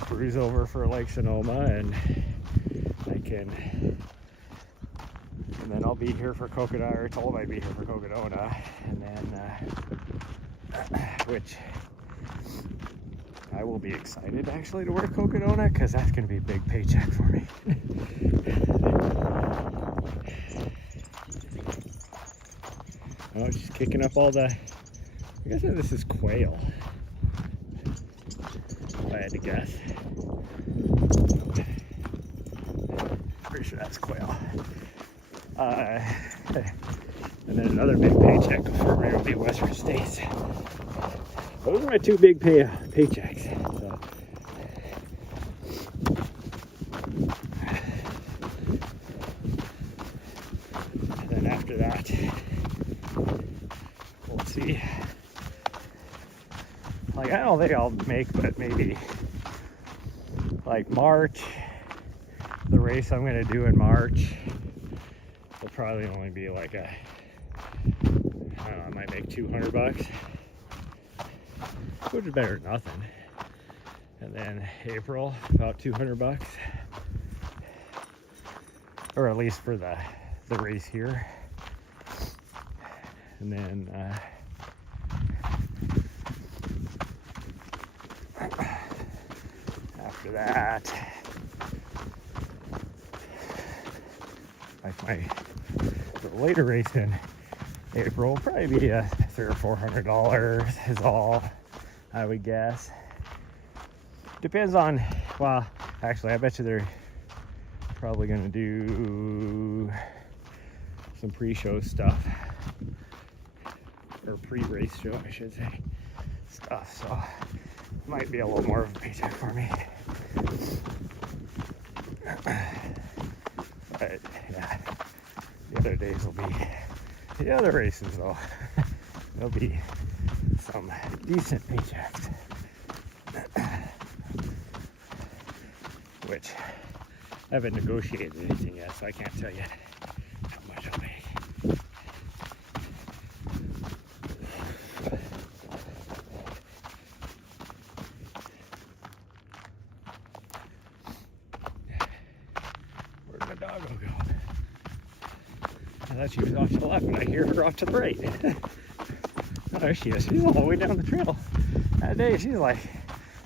cruise over for Lake Sonoma, and I can. And then I'll be here for Cocodona, or told I'd be here for Cocodona, and then, which I will be excited actually to work Cocodona, because that's going to be a big paycheck for me. Oh, she's kicking up all the, I guess this is quail, if I had to guess. Pretty sure that's quail. And then another big paycheck for me will be Western States. Those are my two big paychecks. So. And then after that, we'll see. Like, I don't think I'll make, but maybe like March, the race I'm going to do in March will probably only be like a, I don't know, I might make $200, which is better than nothing. And then April, about $200, or at least for the race here. And then after that, like the later race in April will probably be $300 or $400 is all, I would guess. Depends on, well, actually, I bet you they're probably going to do some pre-show stuff, or pre-race show, I should say, stuff. So it might be a little more of a paycheck for me. But yeah, the other days will be, the other races though, there'll be some decent paychecks, which I haven't negotiated anything yet, so I can't tell you how much I'll make. Where'd my doggo go? I thought she was off to the left, but I hear her off to the right. Oh, there she is. She's all the way down the trail. That day, she's like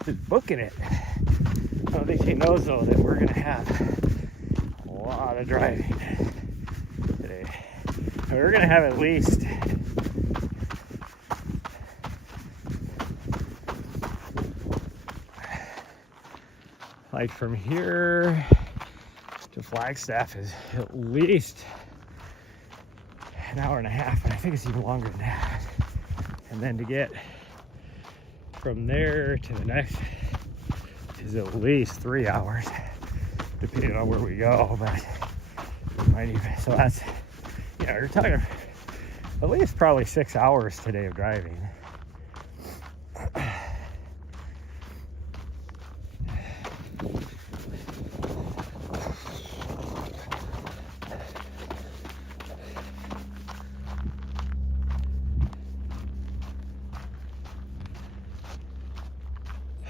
just booking it. I don't think she knows though that we're gonna have a lot of driving today. We're gonna have at least like from here to Flagstaff is at least an hour and a half, and I think it's even longer than that. And then to get from there to the next is at least 3 hours, depending on where we go. But we might even, so that's, you know, you're talking at least probably 6 hours today of driving.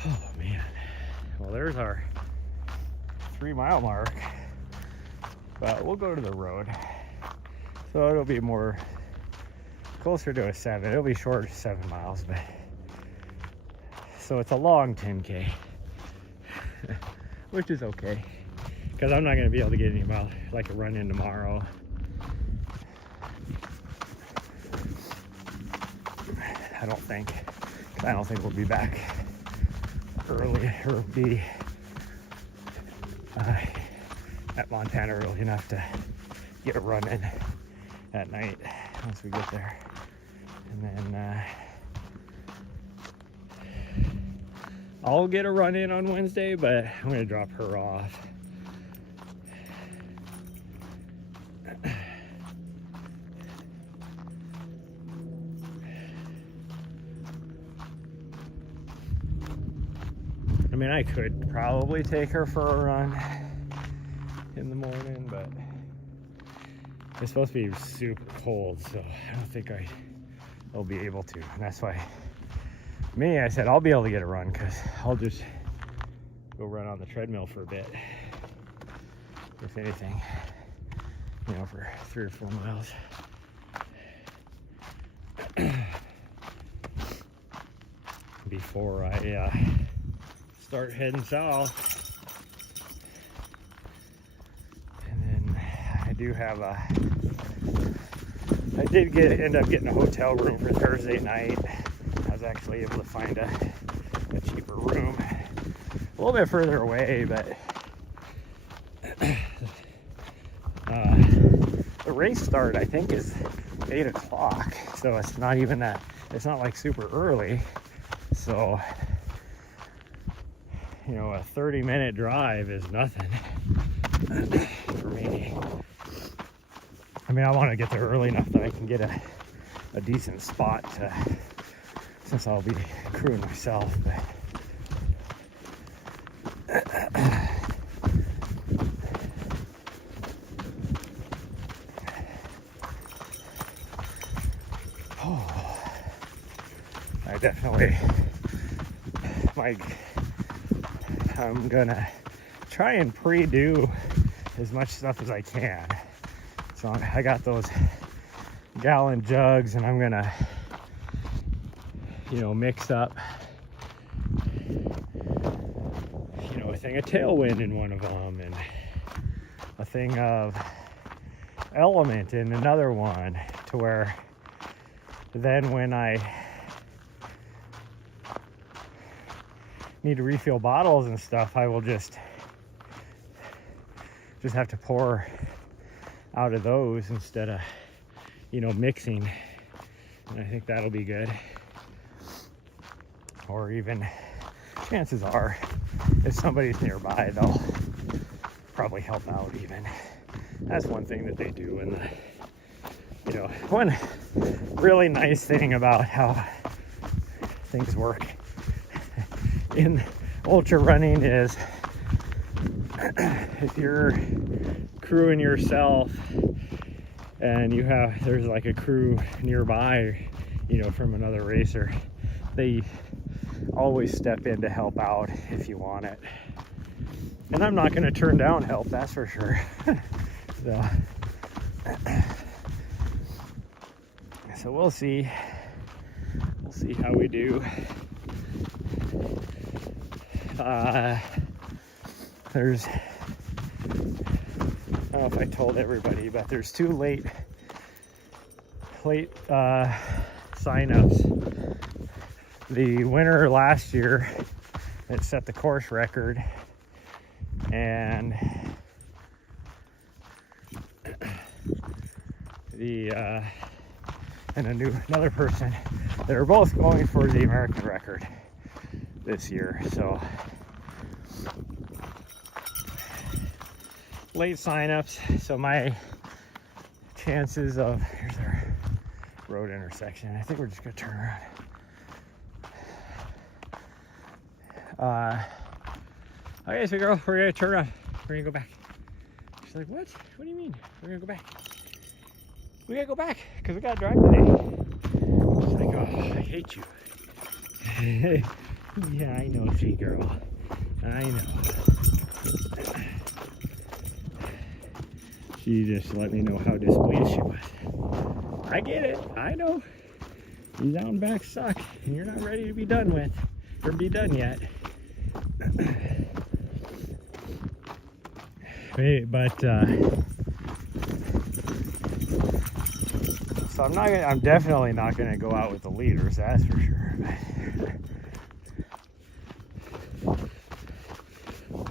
Oh man. Well, there's our 3-mile mark, but we'll go to the road. So it'll be more closer to a 7. It'll be short of 7 miles, but so it's a long 10K, which is okay because I'm not going to be able to get any mile like a run in tomorrow. I don't think we'll be back early or be at Montana early enough to get a run in at night once we get there. And then I'll get a run in on Wednesday, but I'm gonna drop her off. I mean, I could probably take her for a run in the morning, but it's supposed to be super cold, so I don't think I'll be able to. And that's why I said I'll be able to get a run because I'll just go run on the treadmill for a bit, if anything, you know, for 3 or 4 miles. Before I start heading south. I did end up getting a hotel room for Thursday night. I was actually able to find a cheaper room a little bit further away, but the race start I think is 8 o'clock, so it's not even that, it's not like super early, so you know, a 30-minute drive is nothing for me. I mean, I want to get there early enough that I can get a decent spot since I'll be crewing myself. But oh, I definitely I'm gonna try and pre-do as much stuff as I can. So I got those gallon jugs, and I'm gonna, you know, mix up, you know, a thing of Tailwind in one of them, and a thing of Element in another one, to where then when I need to refill bottles and stuff, I will just have to pour out of those instead of, you know, mixing. And I think that'll be good. Or even, chances are, if somebody's nearby, they'll probably help out even. That's one thing that they do. And you know, one really nice thing about how things work in ultra running is if you're crewing yourself and there's like a crew nearby, you know, from another racer, they always step in to help out if you want it. And I'm not going to turn down help, that's for sure. So we'll see how we do. There's, I don't know if I told everybody, but there's 2 late signups. The winner last year, it set the course record, and another person, they're both going for the American record this year. So late signups, so my chances of, here's our road intersection. I think we're just gonna turn around. Okay, so girl, we're gonna turn around. We're gonna go back. She's like, what? What do you mean? We're gonna go back. We gotta go back because we gotta drive today. She's like, oh, I hate you. Yeah, I know, sweet girl. I know. She just let me know how displeased she was. I get it. I know. These out and back suck, and you're not ready to be done with, or be done yet. But so I'm definitely not gonna go out with the leaders, that's for sure.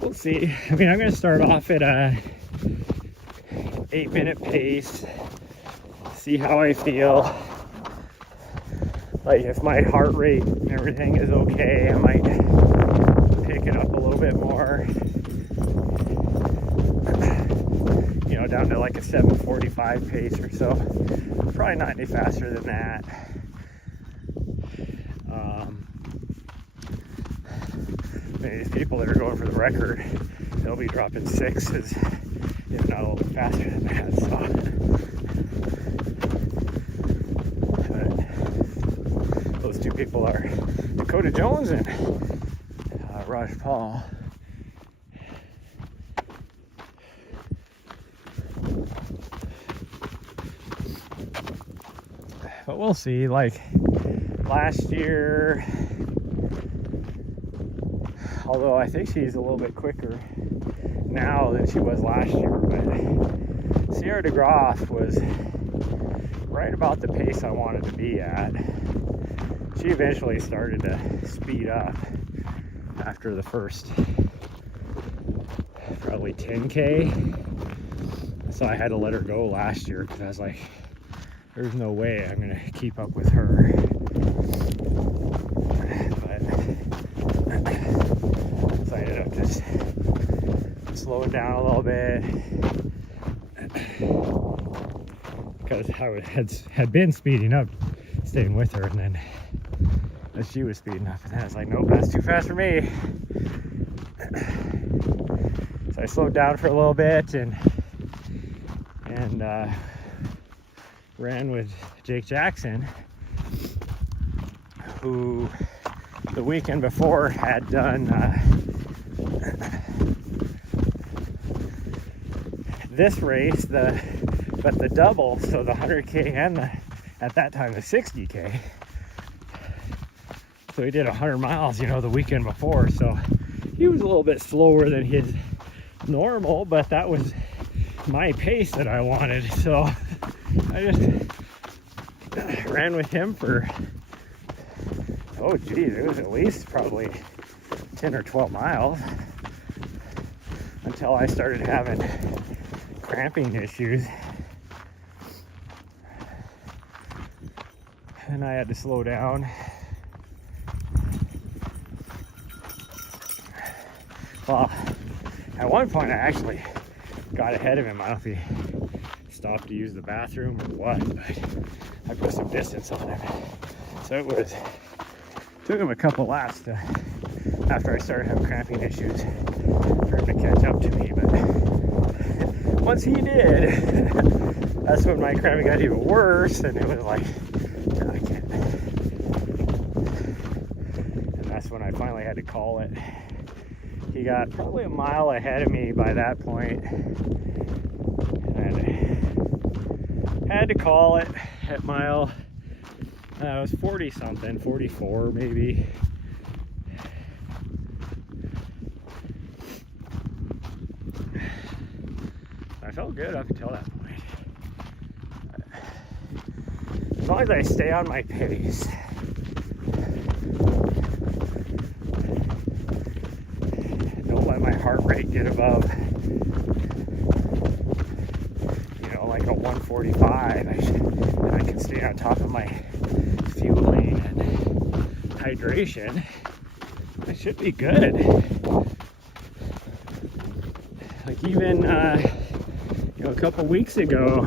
We'll see. I mean, I'm gonna start off at a 8-minute pace, see how I feel. Like if my heart rate and everything is okay, I might pick it up a little bit more. You know, down to like a 7:45 pace or so. Probably not any faster than that. These people that are going for the record, they'll be dropping 6s, if not a little bit faster than that. So, those two people are Dakota Jones and Raj Paul. But we'll see. Like last year, although I think she's a little bit quicker now than she was last year, but Sierra DeGroff was right about the pace I wanted to be at. She eventually started to speed up after the first probably 10K. So I had to let her go last year because I was like, there's no way I'm gonna keep up with her. But so I ended up just slowing down a little bit because I had been speeding up, staying with her, and then as she was speeding up, and then I was like, nope, that's too fast for me. So I slowed down for a little bit and ran with Jake Jackson, who the weekend before had done this race, but the double, so the 100K and at that time the 60K. So he did 100 miles, you know, the weekend before. So he was a little bit slower than his normal, but that was my pace that I wanted. So I just ran with him for, oh geez, it was at least probably 10 or 12 miles until I started having cramping issues. And I had to slow down. Well, at one point I actually got ahead of him. I don't know if he stopped to use the bathroom or what, but I put some distance on him. So took him a couple laps after I started having cramping issues for him to catch up to me. But once he did, that's when my cramping got even worse, and it was like, no, I can't. And that's when I finally had to call it. He got probably a mile ahead of me by that point, and I had to call it at mile, it was 40 something, 44 maybe. I felt good up until that point. As long as I stay on my pace, my heart rate get above, you know, like a 145, and I can stay on top of my fueling and hydration, I should be good. Like even, you know, a couple weeks ago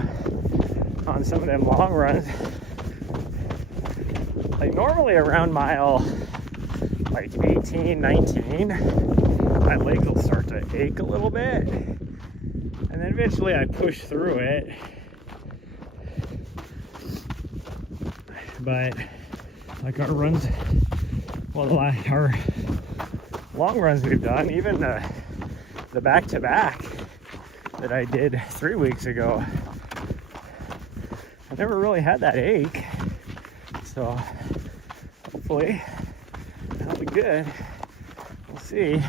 on some of them long runs, like normally around mile like 18, 19, my legs will start to ache a little bit, and then eventually I push through it. But like our runs, well, our long runs we've done, even the back-to-back that I did 3 weeks ago, I never really had that ache. So hopefully that'll be good. We'll see.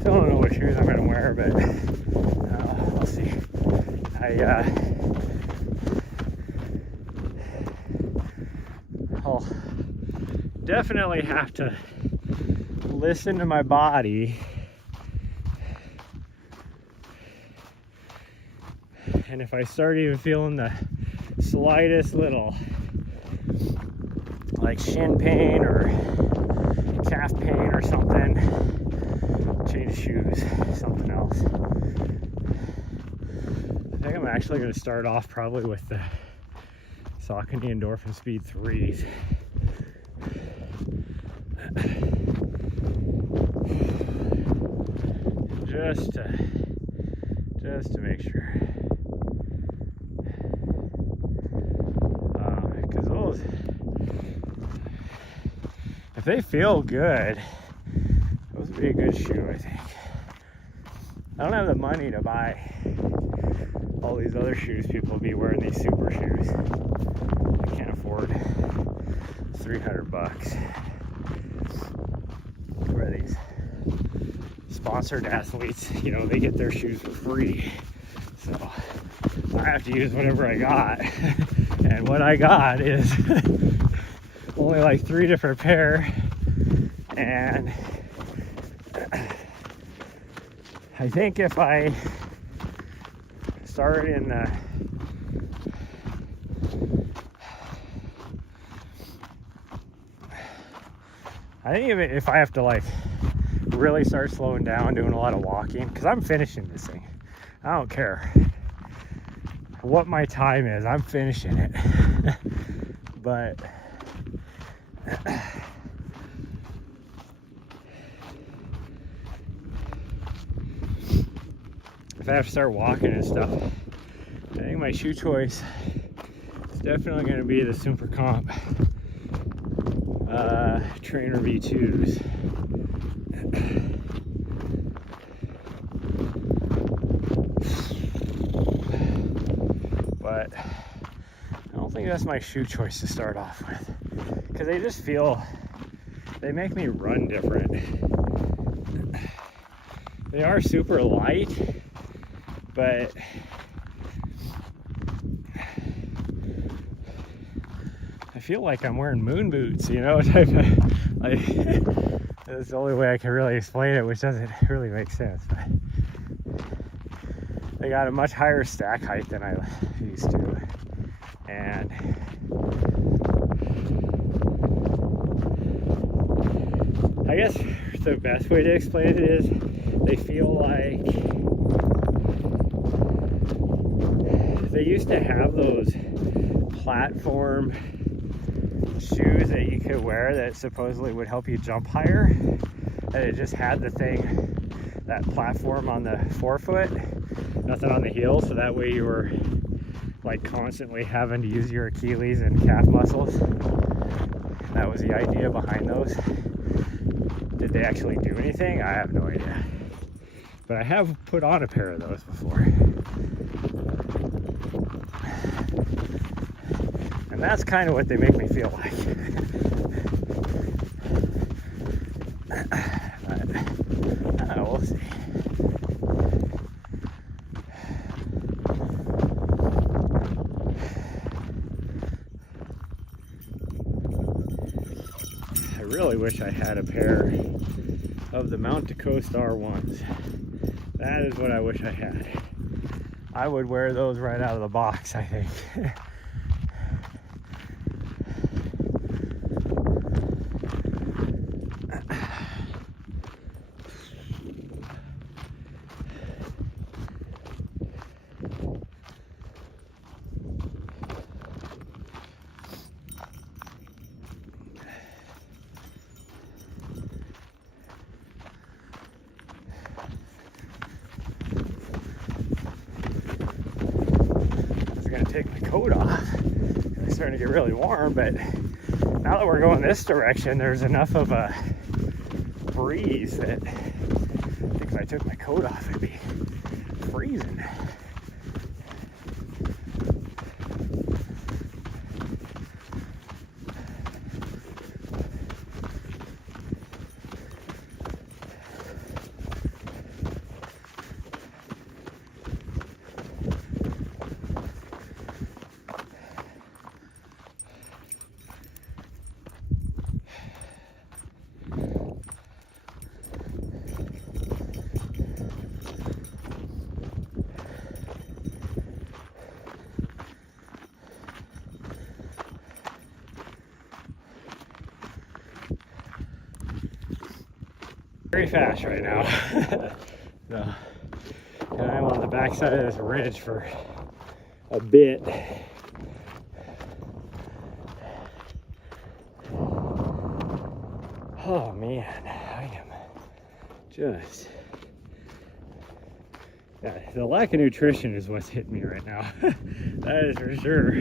Still don't know what shoes I'm gonna wear, but we'll see. I'll definitely have to listen to my body and if I start even feeling the slightest little like shin pain or calf pain or something, change shoes, something else. I think I'm actually going to start off probably with the Saucony Endorphin Speed 3s. Just to make sure. Because those, if they feel good, those would be a good shoe, I think. I don't have the money to buy all these other shoes. People will be wearing these super shoes. I can't afford $300. Where these sponsored athletes, you know, they get their shoes for free. So I have to use whatever I got. And what I got is only like 3 different pair. And I think if I start in I think if I have to like really start slowing down, doing a lot of walking, because I'm finishing this thing. I don't care what my time is, I'm finishing it. But if I have to start walking and stuff, I think my shoe choice is definitely going to be the Super Comp Trainer V2s. But I don't think that's my shoe choice to start off with, because they just feel, they make me run different. They are super light, but I feel like I'm wearing moon boots, you know, type of, like, that's the only way I can really explain it, which doesn't really make sense. But they got a much higher stack height than I used to, and I guess the best way to explain it is they feel like they used to have those platform shoes that you could wear that supposedly would help you jump higher, and it just had the thing, that platform on the forefoot, nothing on the heel, so that way you were like constantly having to use your Achilles and calf muscles. That was the idea behind those. Did they actually do anything? I have no idea, but I have put on a pair of those before. And that's kind of what they make me feel like. But, I don't know, we'll see. I really wish I had a pair of the Mount Coast R1s. That is what I wish I had. I would wear those right out of the box, I think. take my coat off. It's starting to get really warm, but now that we're going this direction, there's enough of a breeze that I think if I took my coat off, it'd be freezing. Very fast right now. So, and I'm on the backside of this ridge for a bit. Oh man, I am just, yeah, the lack of nutrition is what's hitting me right now. That is for sure.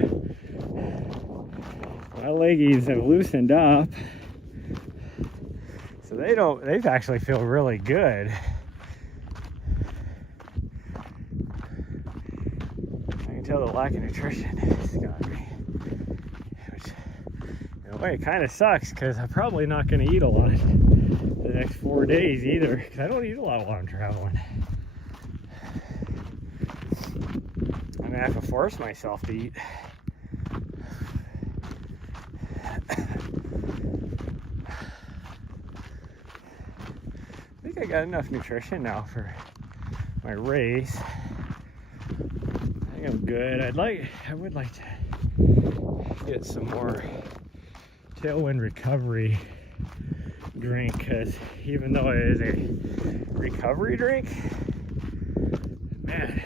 My leggies have loosened up. So they actually feel really good. I can tell the lack of nutrition has got me. Which, in a way, it kind of sucks because I'm probably not going to eat a lot the next 4 days either, because I don't eat a lot while I'm traveling. I'm going to have to force myself to eat. I got enough nutrition now for my race. I think I'm good. I would like to get some more Tailwind recovery drink, because even though it is a recovery drink, man,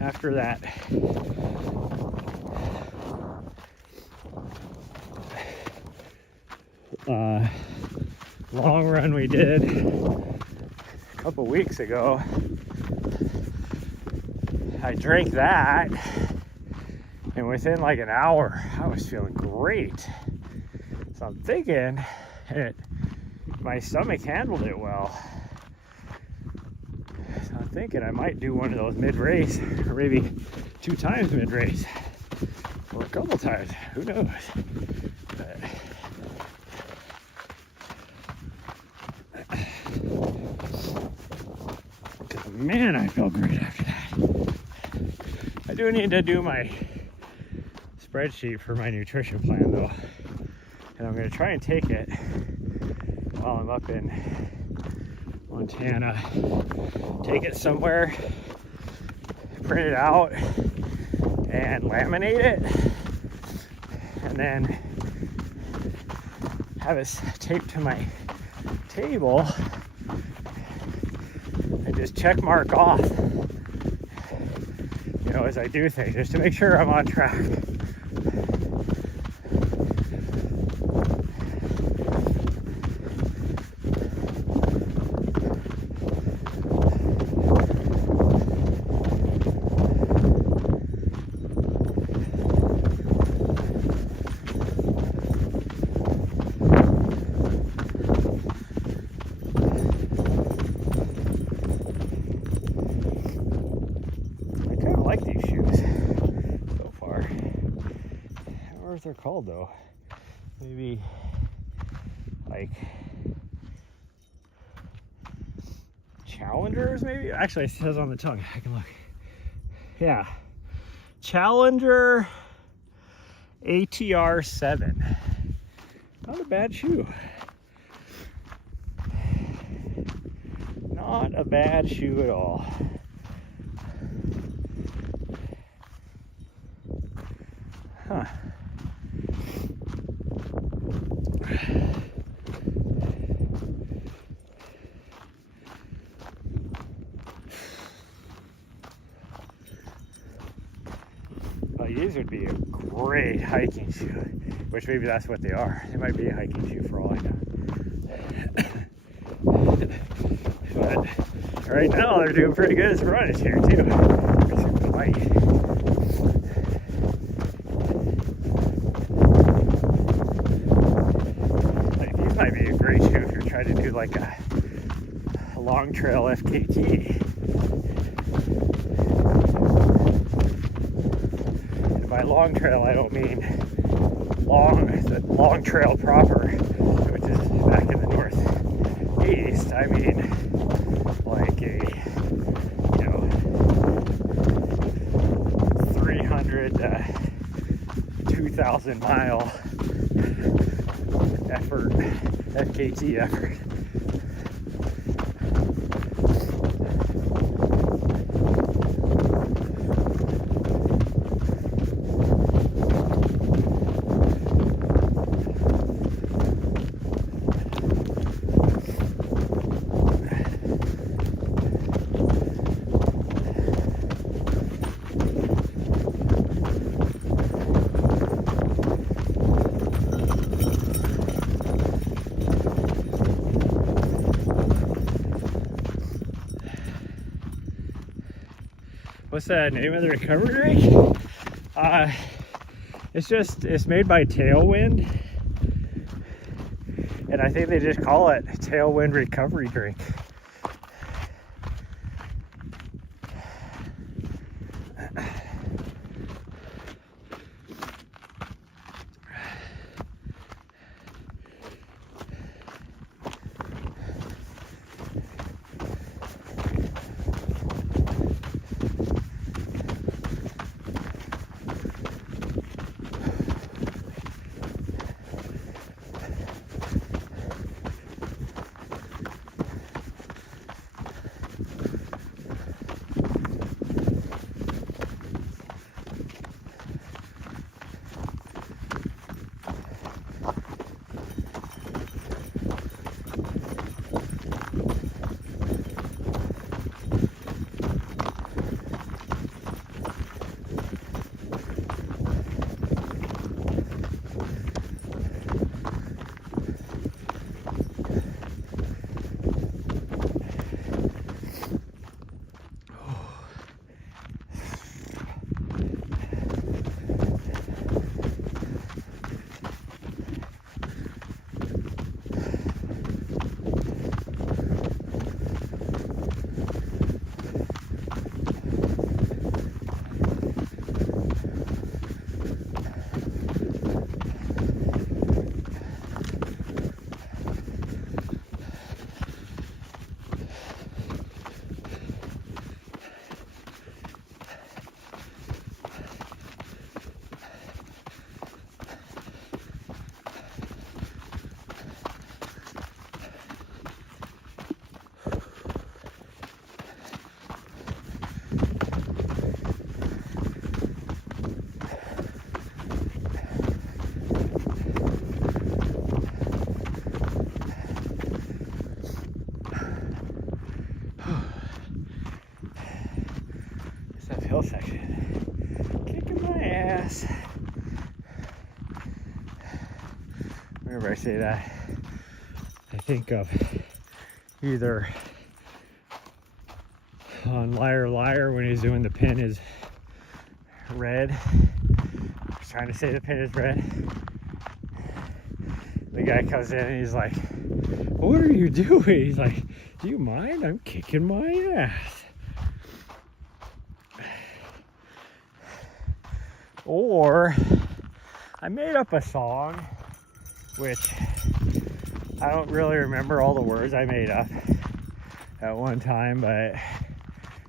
after that long run we did a couple weeks ago, I drank that, and within like an hour I was feeling great. So I'm thinking my stomach handled it well. So I'm thinking I might do one of those mid-race, or maybe 2 times mid-race, or a couple times, who knows. But man, I felt great after that. I do need to do my spreadsheet for my nutrition plan though, and I'm going to try and take it while I'm up in Montana. Take it somewhere, print it out, and laminate it, and then have it taped to my table. Just check mark off, you know, as I do things, just to make sure I'm on track. They're called though, maybe like Challengers, maybe. Actually, it says on the tongue, I can look. Yeah, Challenger ATR 7. Not a bad shoe. Not a bad shoe at all. Huh. These would be a great hiking shoe, which maybe that's what they are. They might be a hiking shoe for all I know. But right now they're doing pretty good as runners here too. They're super light. like a long trail FKT. And by long trail, I don't mean the long trail proper, which is back in the northeast. I mean like a 300 2,000 mile effort, FKT effort. What's the name of the recovery drink? It's made by Tailwind, and I think they just call it Tailwind recovery drink. Hill section, kicking my ass. Whenever I say that, I think of either on Liar Liar when he's doing the pin is red. He's trying to say the pin is red. The guy comes in and he's like, "What are you doing?" He's like, "Do you mind? I'm kicking my ass." Or I made up a song, which I don't really remember all the words I made up at one time, but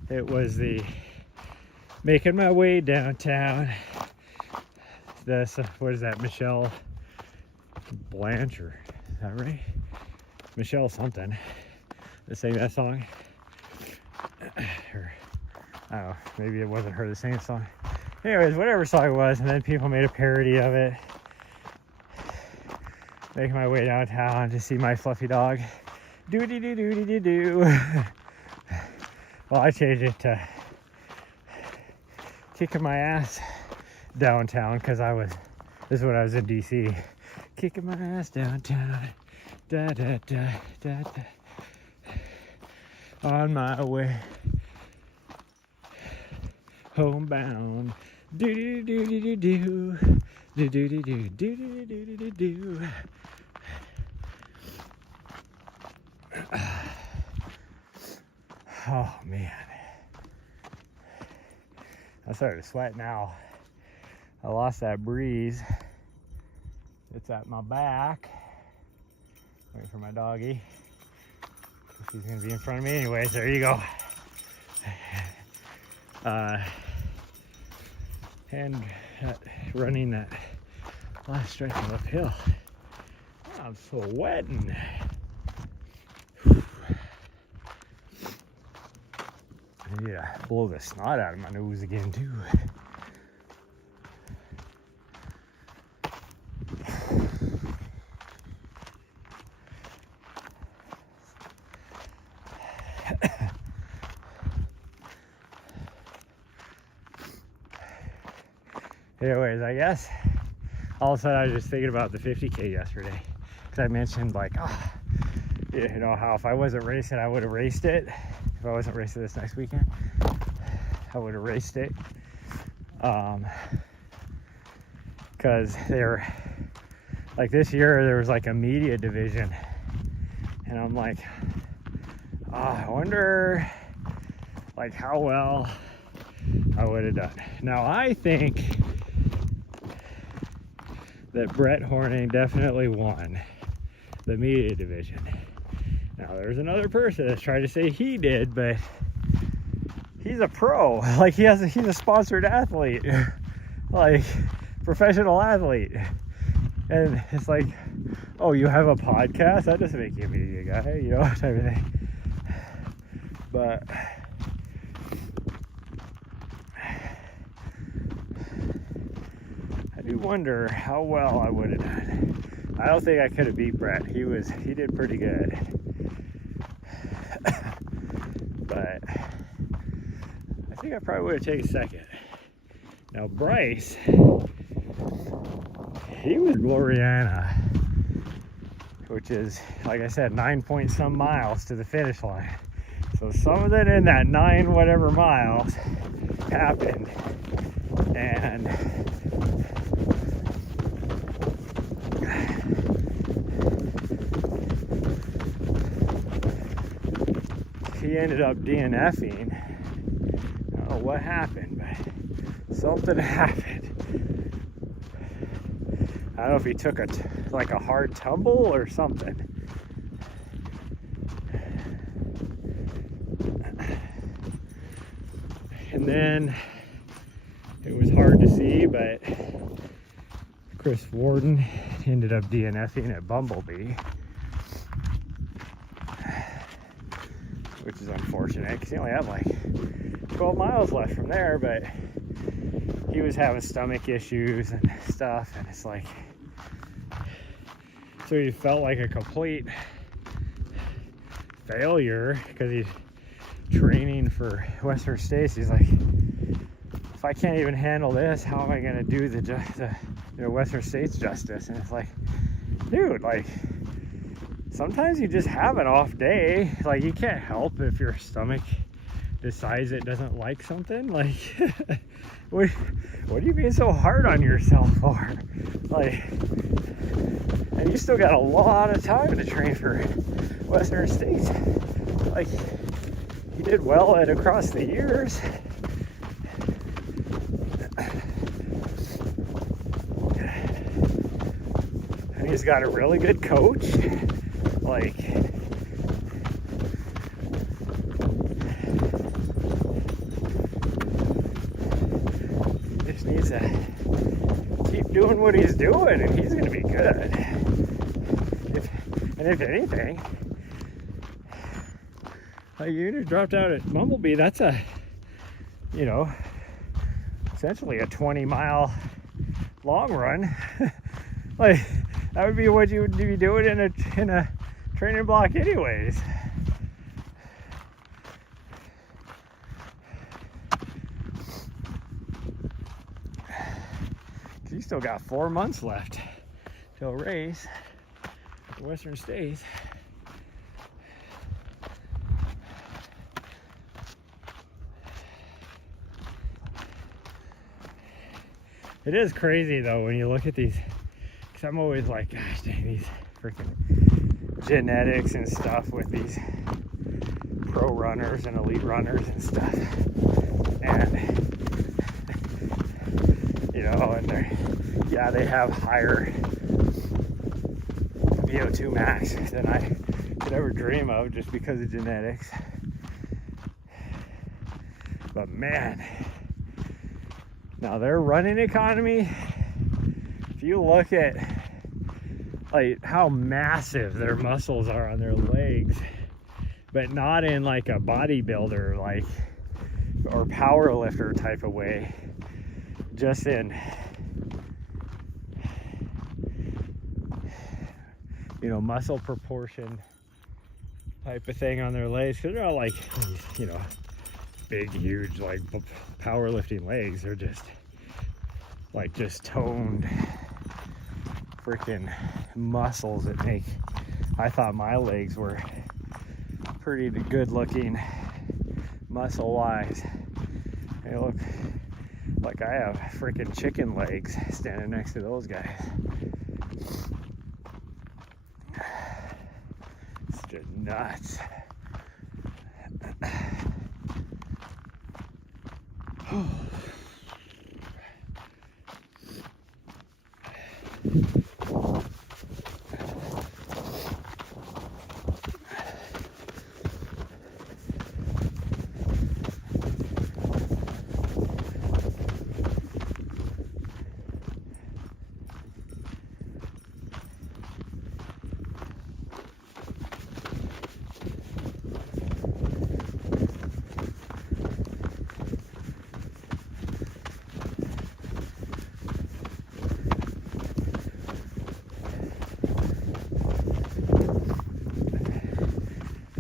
it was the making my way downtown. What is that, Michelle Blanchard? Is that right? Michelle something that sang that song. Or, I don't know, maybe it wasn't her that sang the song. Anyways, whatever song it was, and then people made a parody of it. Making my way downtown to see my fluffy dog. Do-dee-doo-doo-dee-doo. Well, I changed it to kicking my ass downtown, because this is when I was in DC. Kicking my ass downtown. Da-da-da-da-da. On my way homebound. Do-do-do-do-do-do. Do-do-do-do-do-do-do-do-do. Oh man, I'm starting to sweat now. I lost that breeze. It's at my back. Waiting for my doggy. She's gonna be in front of me anyways. There you go. And running that last stretch of uphill, I'm sweating. I need to blow the snot out of my nose again too. Anyways, I guess all of a sudden I was just thinking about the 50K yesterday, because I mentioned like, you know, how if I wasn't racing, I would have raced it. If I wasn't racing this next weekend, I would have raced it. Because they're like, this year there was like a media division, and I'm like, I wonder like how well I would have done. Now I think that Brett Horning definitely won the media division. Now there's another person that's trying to say he did, but he's a pro. Like he's a sponsored athlete, like professional athlete. And it's like, oh, you have a podcast? That doesn't make you a media guy, you know, type of thing. But I do wonder how well I would have done. I don't think I could have beat Brett. He did pretty good. But I think I probably would have taken second. Now Bryce, he was Gloriana, which is, like I said, 9 point some miles to the finish line. So some of it in that 9 whatever miles happened, and he ended up DNFing. I don't know what happened, but something happened. I don't know if he took like a hard tumble or something. And then it was hard to see, but Chris Warden ended up DNFing at Bumblebee, which is unfortunate because he only had like 12 miles left from there, but he was having stomach issues and stuff, and it's like, so he felt like a complete failure because he's training for Western States. He's like, if I can't even handle this, how am I going to do the Western States justice? And it's like, dude, like, sometimes you just have an off day. Like, you can't help if your stomach decides it doesn't like something. Like, what are you being so hard on yourself for? Like, and you still got a lot of time to train for Western States. Like, he did well at across the years. And he's got a really good coach. Like, he just needs to keep doing what he's doing, and he's going to be good. If anything, like, you just dropped out at Bumblebee, that's a, you know, essentially a 20-mile long run. Like, that would be what you would be doing in a training block anyways. You still got 4 months left till race at Western States. It is crazy though when you look at these, because I'm always like, gosh dang, these freaking genetics and stuff with these pro runners and elite runners and stuff. And, you know, and they have higher VO2 max than I could ever dream of just because of genetics. But man, now their running economy, if you look at like how massive their muscles are on their legs, but not in like a bodybuilder like or power lifter type of way, just in, you know, muscle proportion type of thing on their legs, because they're not like, you know, big huge like powerlifting legs. They're just like just toned freaking muscles that make, I thought my legs were pretty good looking muscle wise. They look like I have freaking chicken legs standing next to those guys. It's just nuts.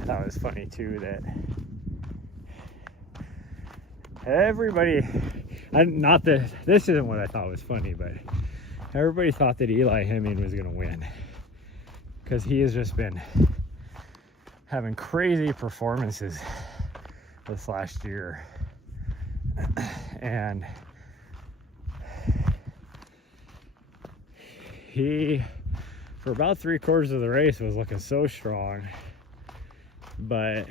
That was funny too, that everybody, not that this isn't what I thought was funny, but everybody thought that Eli Hemming was going to win because he has just been having crazy performances this last year. And he, for about 3/4 of the race, was looking so strong, but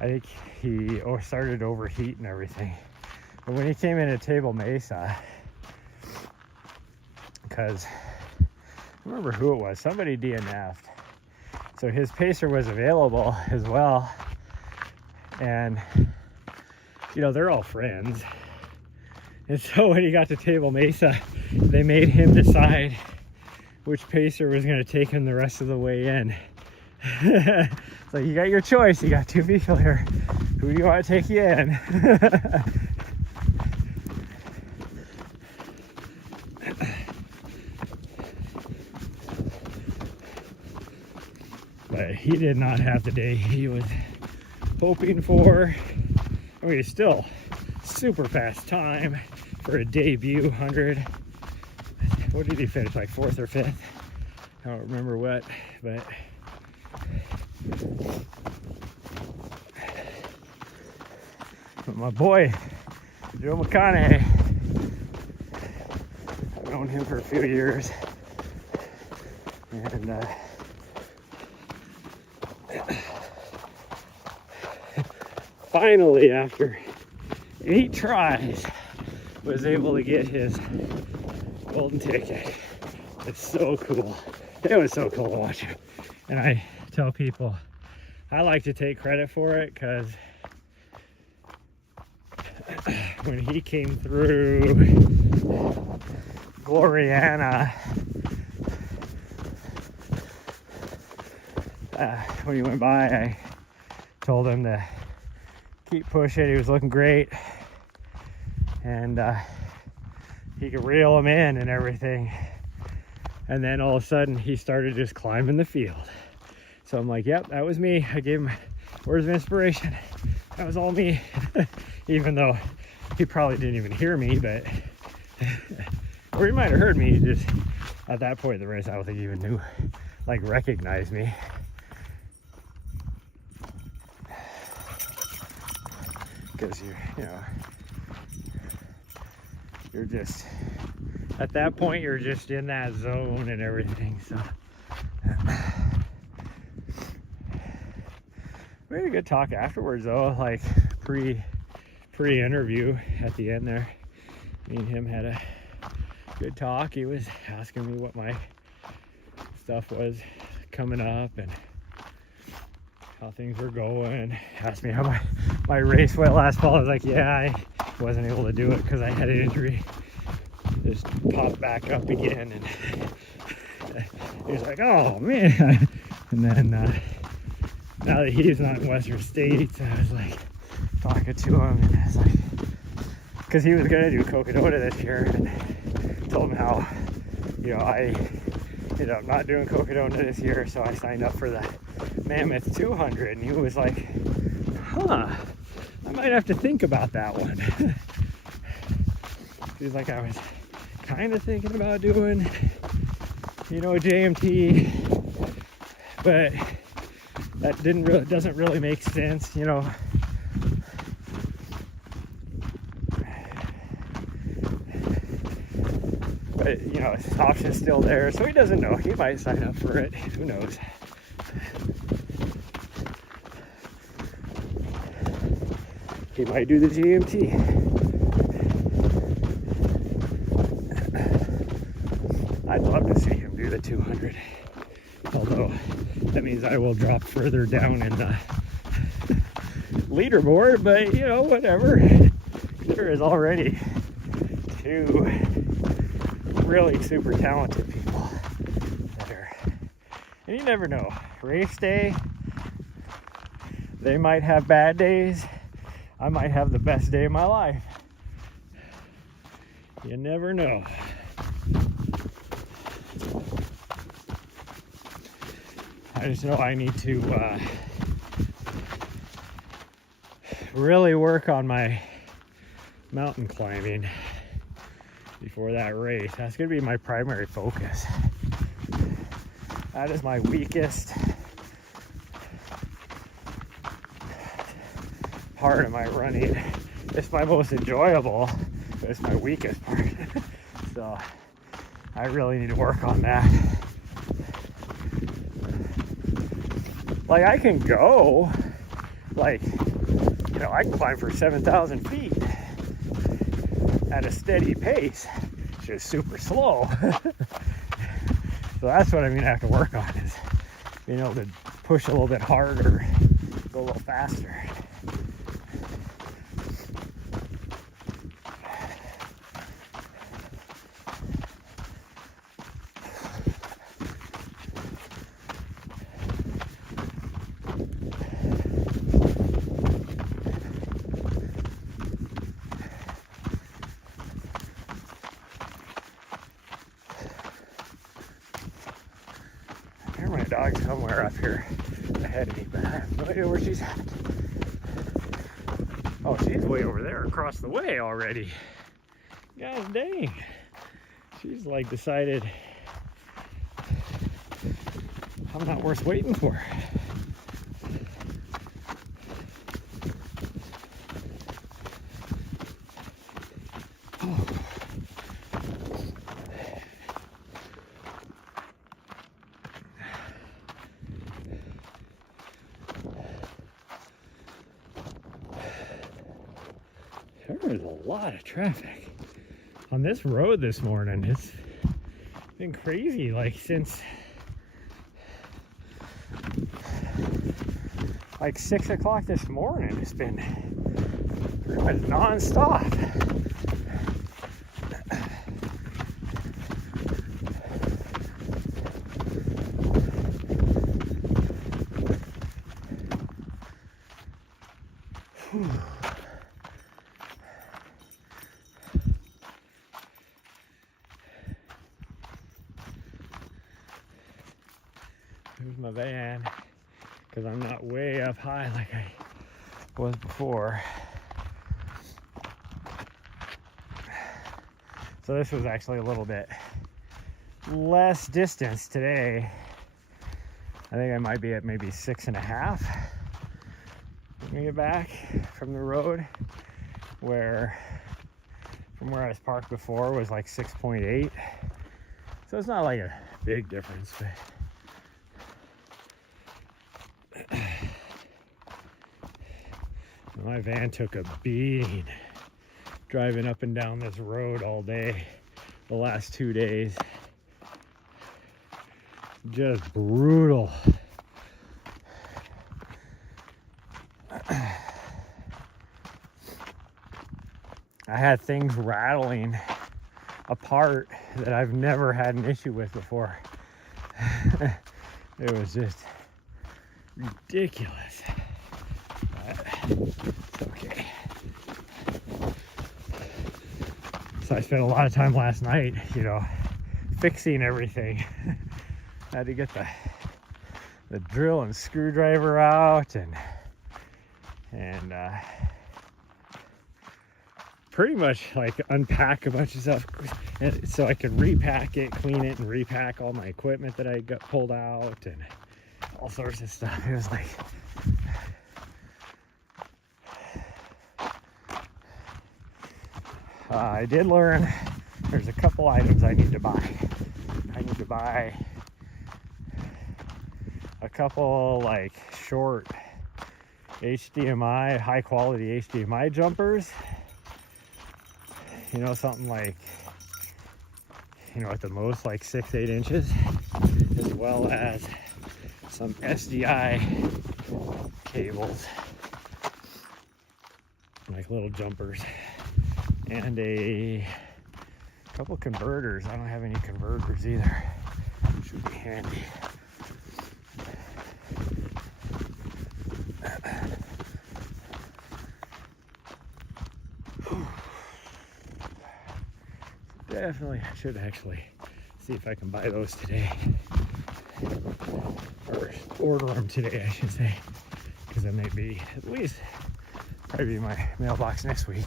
I think he started to overheat and everything. But when he came into Table Mesa, because I remember who it was, somebody DNF'd, so his pacer was available as well, and you know, they're all friends, and so when he got to Table Mesa, they made him decide which pacer was going to take him the rest of the way in. So you got your choice. You got two people here. Who do you want to take you in? But he did not have the day he was hoping for. I mean, still super fast time for a debut 100. What did he finish, like 4th or 5th? I don't remember what, but my boy Joe McConaughey, I've known him for a few years, and finally, after 8 tries, was able to get his golden ticket. It's so cool. It was so cool to watch him. And I tell people I like to take credit for it, because when he came through Gloriana, when he went by, I told him to keep pushing. He was looking great, and he could reel him in and everything. And then all of a sudden he started just climbing the field. So I'm like, yep, that was me. I gave him words of inspiration. That was all me. Even though he probably didn't even hear me, but or he might have heard me. He just, at that point in the race, I don't think he even knew, like, recognized me. Because you're just, at that point, you're just in that zone and everything. So We had a good talk afterwards though, like pre-interview at the end there. Me and him had a good talk. He was asking me what my stuff was coming up and how things were going. Asked me how my race went last fall. I was like, yeah, I wasn't able to do it because I had an injury. Just popped back up again, and he was like, oh man. And then now that he's not in Western States, I was like talking to him, and I was like, because he was gonna do Cocodona this year, and told him how, you know, I ended up not doing Cocodona this year, so I signed up for the Mammoth 200, and he was like, huh, I might have to think about that one. He's like, I was kind of thinking about doing, you know, JMT, but that doesn't really make sense, you know. But, you know, his option's still there, so he doesn't know. He might sign up for it. Who knows? He might do the GMT. I'd love to see him do the 200. Although, that means I will drop further down in the leaderboard, but, you know, whatever. There is already 2 really super talented people that are, and you never know, race day, they might have bad days, I might have the best day of my life. You never know. I just know I need to really work on my mountain climbing before that race. That's going to be my primary focus. That is my weakest part of my running. It's my most enjoyable, but it's my weakest part. So I really need to work on that. Like, I can go, like, you know, I can climb for 7,000 feet at a steady pace. It's just super slow. So that's what I'm gonna have to work on, is being able to push a little bit harder, go a little faster. My dog's somewhere up here ahead of me, but I have no idea where she's at. Oh, she's way over there across the way already. God dang. She's like decided I'm not worth waiting for. There is a lot of traffic on this road this morning. It's been crazy, like since like 6 o'clock this morning. It's been pretty much non-stop. Here's my van, because I'm not way up high like I was before. So this was actually a little bit less distance today. I think I might be at maybe 6.5 when we get back from the road, where from where I was parked before was like 6.8. So it's not like a big difference, but My van took a beating driving up and down this road all day the last 2 days. Just brutal. I had things rattling apart that I've never had an issue with before. It was just ridiculous. But it's okay. So I spent a lot of time last night, fixing everything. I had to get the drill and screwdriver out and pretty much like unpack a bunch of stuff so I could repack it, clean it, and repack all my equipment that I got pulled out and all sorts of stuff. It was like I did learn there's a couple items I need to buy. I need to buy a couple like short HDMI, high quality HDMI jumpers. Something like, at the most like 6-8 inches, as well as some SDI cables, like little jumpers, and a couple converters. I don't have any converters either. Should be handy. Definitely, I should actually see if I can buy those today, or order them today, I should say, because it may be at least probably in my mailbox next week.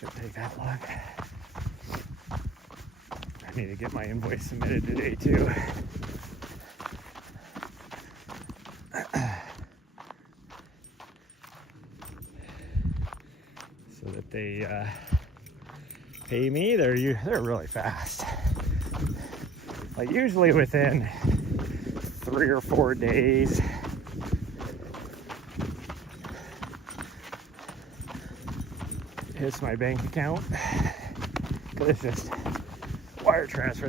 Shouldn't take that long. I need to get my invoice submitted today too. So that they pay me. They're really fast. Like usually within 3 or 4 days. Hits my bank account. Cause it's just wire transfer.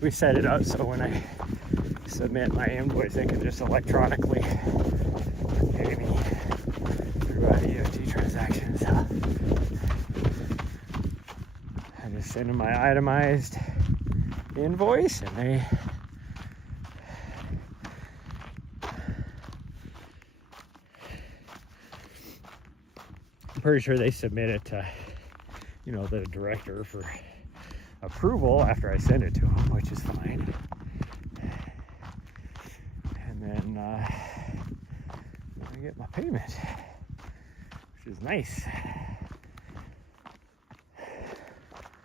We set it up so when I submit my invoice, they can just electronically pay me through an EFT transaction. So send them my itemized invoice, and I'm pretty sure they submit it to, the director for approval after I send it to them, which is fine. And then I get my payment, which is nice.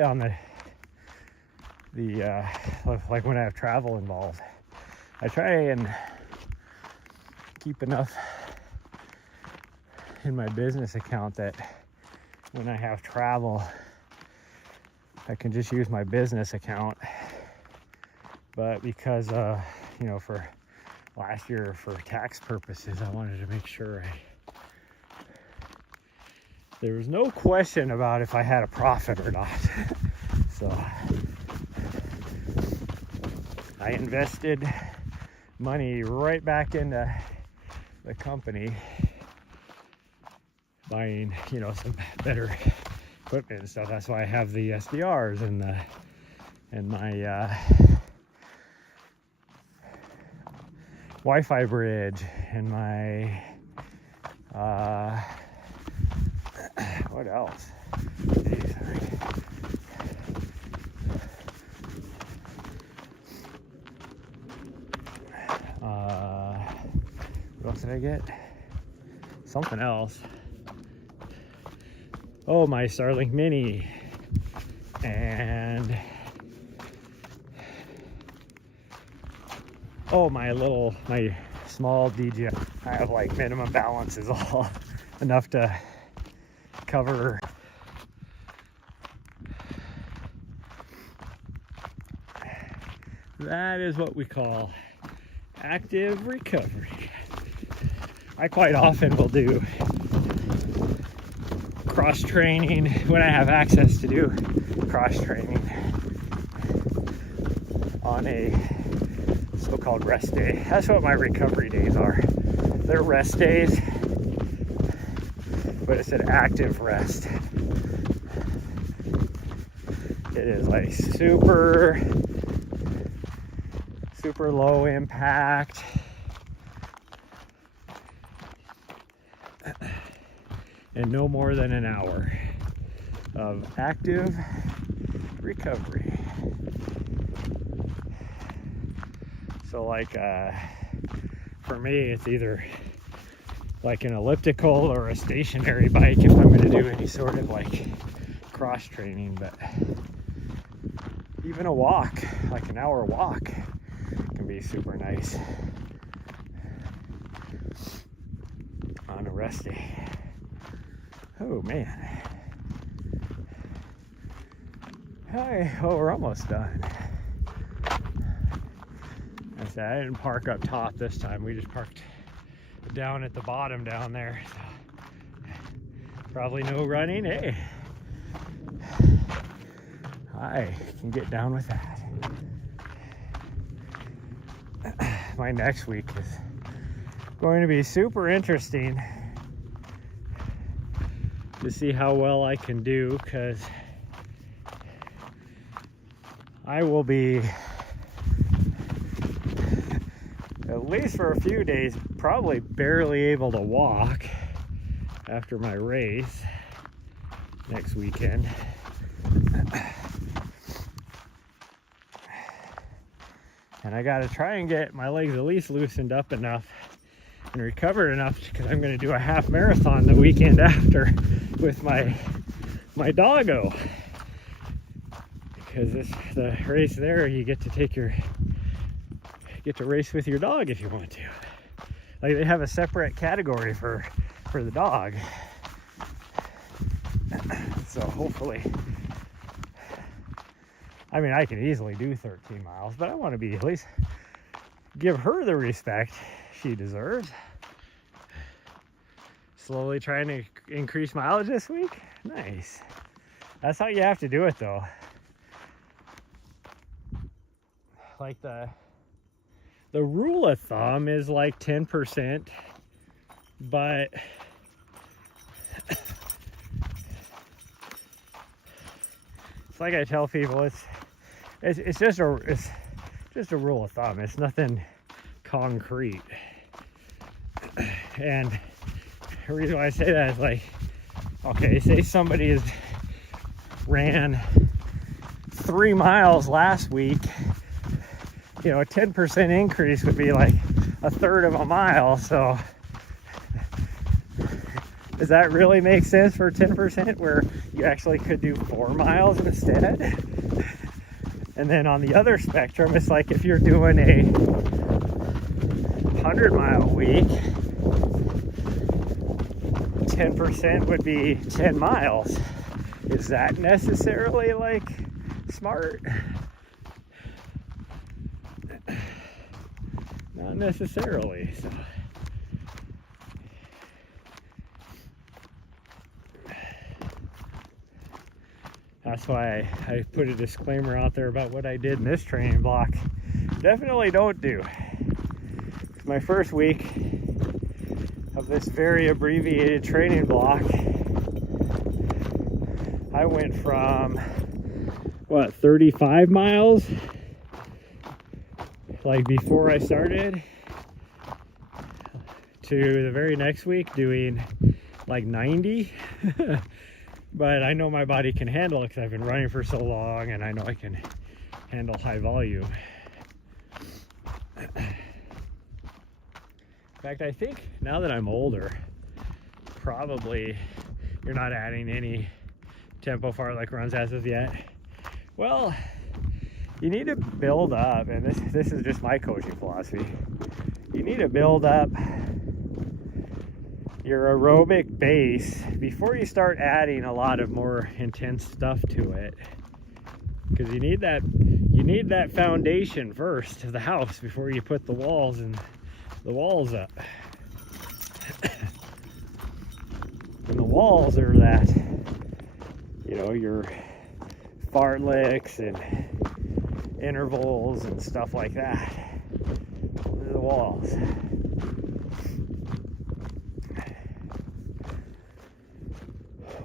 On the like when I have travel involved, I try and keep enough in my business account that when I have travel, I can just use my business account. But because for last year, for tax purposes, I wanted to make sure there was no question about if I had a profit or not. So I invested money right back into the company, buying, some better equipment and stuff. That's why I have the SDRs and my Wi-Fi bridge and my what else? Jeez, what else did I get? Something else. Oh, my Starlink Mini, and my small DJI. I have like minimum balance is all enough to cover that is what we call active recovery. I quite often will do cross training when I have access to do cross training on a so-called rest day. That's what my recovery days are. They're rest days, but it's an active rest. It is like super low impact. And no more than an hour of active recovery. So like for me, it's either like an elliptical or a stationary bike if I'm going to do any sort of like cross training. But even a walk, like an hour walk, can be super nice on a rest day. Oh man. Hi, oh, we're almost done. I said I didn't park up top this time. We just parked down at the bottom down there. So probably no running. Hey, I can get down with that. My next week is going to be super interesting to see how well I can do, because I will be, at least for a few days, probably barely able to walk after my race next weekend. And I got to try and get my legs at least loosened up enough and recovered enough, because I'm going to do a half marathon the weekend after with my doggo. Because the race there, you get to race with your dog if you want to. Like, they have a separate category for the dog. So hopefully, I mean, I can easily do 13 miles, but I want to be at least give her the respect she deserves. Slowly trying to increase mileage this week. Nice. That's how you have to do it, though. Like the rule of thumb is like 10%, but it's like I tell people, it's just a rule of thumb. It's nothing concrete. And the reason why I say that is, like, okay, say somebody has ran 3 miles last week, you know, a 10% increase would be like a third of a mile. So does that really make sense for 10%, where you actually could do 4 miles instead? And then on the other spectrum, it's like if you're doing a 100-mile week, 10% would be 10 miles. Is that necessarily like smart? Not necessarily. So that's why I put a disclaimer out there about what I did in this training block. Definitely don't do. It's my first week of this very abbreviated training block. I went from, what, 35 miles? Like before I started, to the very next week doing like 90. But I know my body can handle it because I've been running for so long, and I know I can handle high volume. In fact, I think now that I'm older, probably you're not adding any tempo fartlek runs as of yet. Well, you need to build up, and this is just my coaching philosophy. You need to build up your aerobic base before you start adding a lot of more intense stuff to it, because you need that foundation first of the house before you put the walls up. walls are that, you know, your fartleks and intervals and stuff like that. Those are the walls.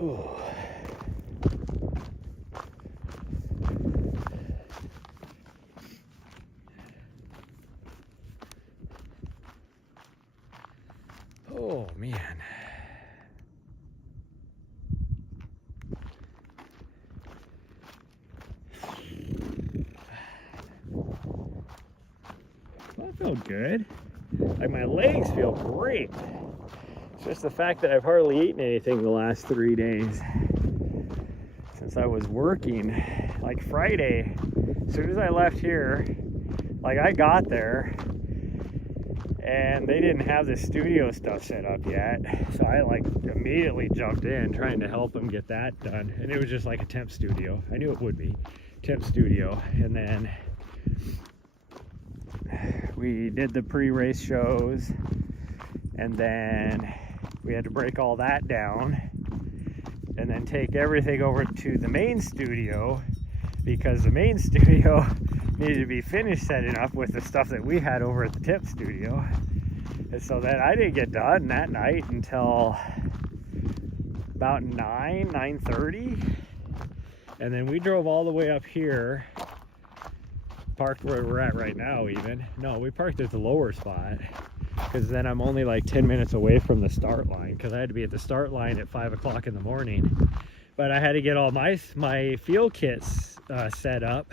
Ooh. Oh man. That felt good. Like my legs feel great. It's just the fact that I've hardly eaten anything the last 3 days since I was working. Like Friday, as soon as I left here, like I got there and they didn't have the studio stuff set up yet, so I like immediately jumped in trying to help them get that done. And it was just like a temp studio. I knew it would be temp studio. And then we did the pre-race shows, and then we had to break all that down and then take everything over to the main studio, because the main studio needed to be finished setting up with the stuff that we had over at the tip studio. And so then I didn't get done that night until about 9:30, and then we drove all the way up here, parked where we're at right now. Even no, we parked at the lower spot, because then I'm only like 10 minutes away from the start line, because I had to be at the start line at 5 o'clock in the morning. But I had to get all my field kits set up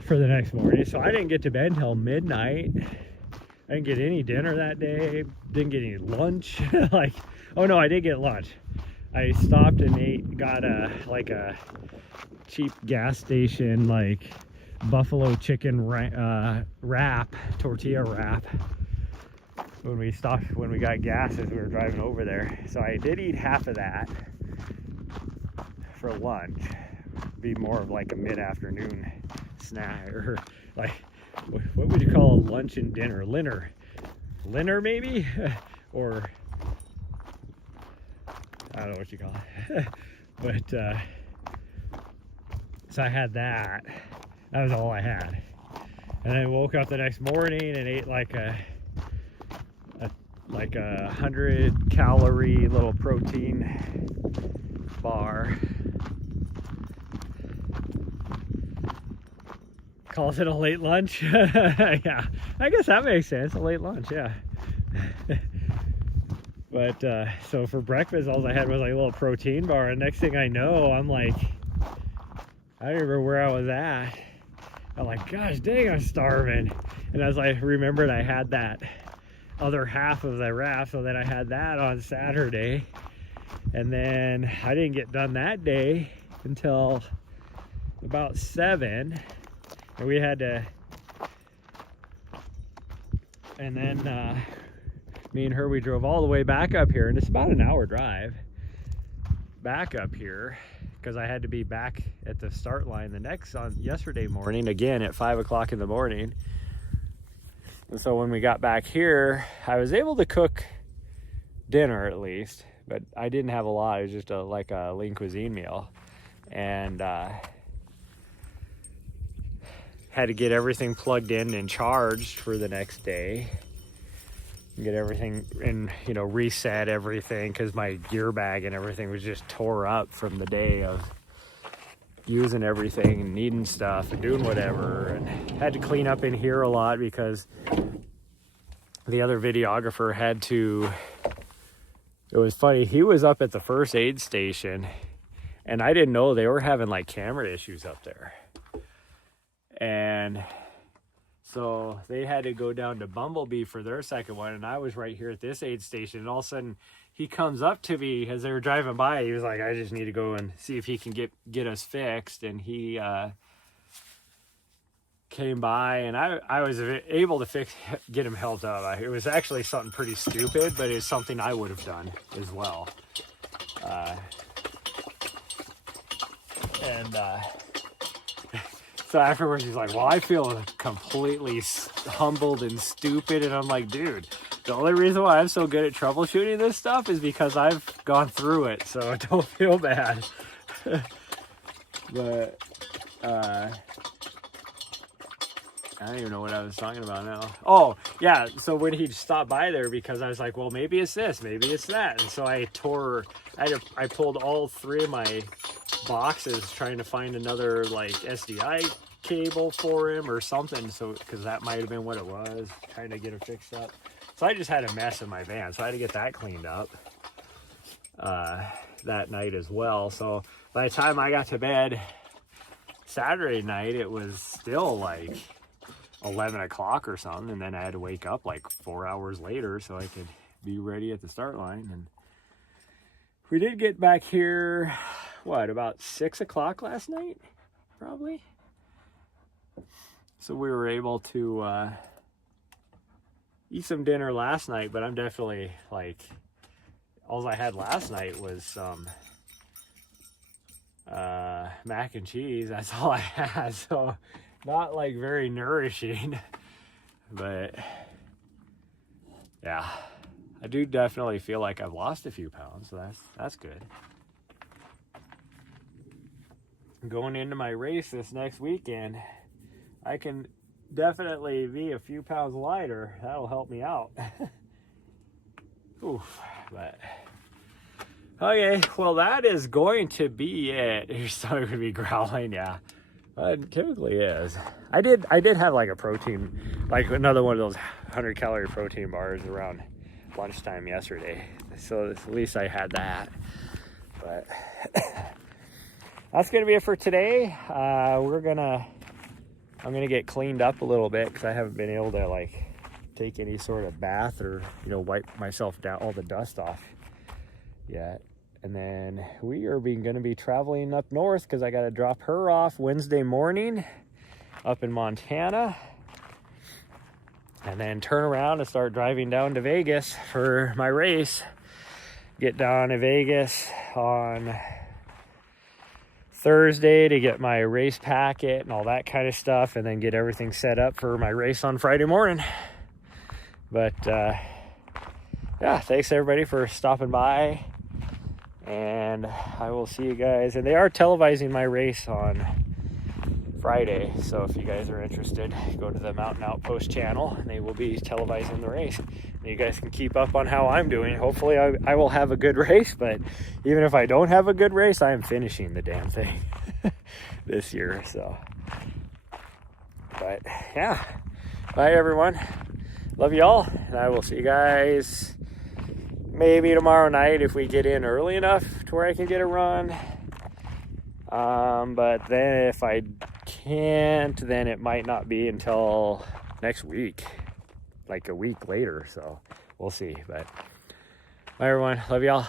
for the next morning, so I didn't get to bed until midnight. I didn't get any dinner that day, didn't get any lunch. Like, oh no, I did get lunch. I stopped and got a cheap gas station, like buffalo chicken wrap, tortilla wrap, when we got gas as we were driving over there. So I did eat half of that for lunch. Be more of like a mid-afternoon snack, or like, what would you call a lunch and dinner? Linner maybe? Or I don't know what you call it. But so I had that. That was all I had. And I woke up the next morning and ate like a 100-calorie little protein bar. Calls it a late lunch. Yeah, I guess that makes sense. A late lunch, yeah. But so for breakfast, all I had was like a little protein bar, and next thing I know, I'm like, I don't remember where I was at. I'm like, gosh dang, I'm starving. And as I remembered, I had that other half of the wrap, so then I had that on Saturday. And then I didn't get done that day until about 7. And we had to, and then me and her, we drove all the way back up here, and it's about an hour drive back up here, because I had to be back at the start line yesterday morning, again at 5 o'clock in the morning. And so when we got back here, I was able to cook dinner at least, but I didn't have a lot. It was just like a lean cuisine meal, and had to get everything plugged in and charged for the next day. Get everything and, you know, reset everything, because my gear bag and everything was just tore up from the day of using everything and needing stuff and doing whatever. And had to clean up in here a lot, because the other videographer had to, it was funny, he was up at the first aid station, and I didn't know they were having like camera issues up there. And so they had to go down to Bumblebee for their second one, and I was right here at this aid station. And all of a sudden he comes up to me as they were driving by. He was like, I just need to go and see if he can get us fixed. And he came by, and I was able to get him helped up. It was actually something pretty stupid, but it's something I would have done as well. So afterwards, he's like, well, I feel completely humbled and stupid. And I'm like, dude, The only reason why I'm so good at troubleshooting this stuff is because I've gone through it, so don't feel bad. But, I don't even know what I was talking about now. Oh, yeah, so when he stopped by there, because I was like, well, maybe it's this, maybe it's that. And so I pulled all 3 of my boxes trying to find another, like, SDI cable for him or something, so because that might have been what it was, trying to get it fixed up. So I just had a mess in my van, so I had to get that cleaned up that night as well. So by the time I got to bed Saturday night, it was still like 11 o'clock or something, and then I had to wake up like 4 hours later so I could be ready at the start line. And we did get back here, what, about 6 o'clock last night, probably? So we were able to eat some dinner last night, but I'm definitely, like, all I had last night was some mac and cheese. That's all I had, so not like very nourishing. But yeah, I do definitely feel like I've lost a few pounds, so that's good. Going into my race this next weekend, I can definitely be a few pounds lighter. That'll help me out. Oof, but okay, well, that is going to be it. You're still going to be growling, yeah. It typically is. I did have like a protein, like another one of those 100-calorie protein bars around lunchtime yesterday. So at least I had that. But that's going to be it for today. I'm going to get cleaned up a little bit because I haven't been able to like take any sort of bath or, wipe myself down, all the dust off yet. And then we are going to be traveling up north because I got to drop her off Wednesday morning up in Montana. And then turn around and start driving down to Vegas for my race. Get down to Vegas on Thursday to get my race packet and all that kind of stuff. And then get everything set up for my race on Friday morning. But yeah, thanks everybody for stopping by. And I will see you guys. And they are televising my race on Friday. So if you guys are interested, go to the Mountain Outpost channel and they will be televising the race. And you guys can keep up on how I'm doing. Hopefully I will have a good race. But even if I don't have a good race, I am finishing the damn thing this year. So, but yeah. Bye everyone. Love y'all. And I will see you guys maybe tomorrow night if we get in early enough to where I can get a run. But then if I can't, then it might not be until next week, like a week later. So we'll see. But bye everyone. Love y'all.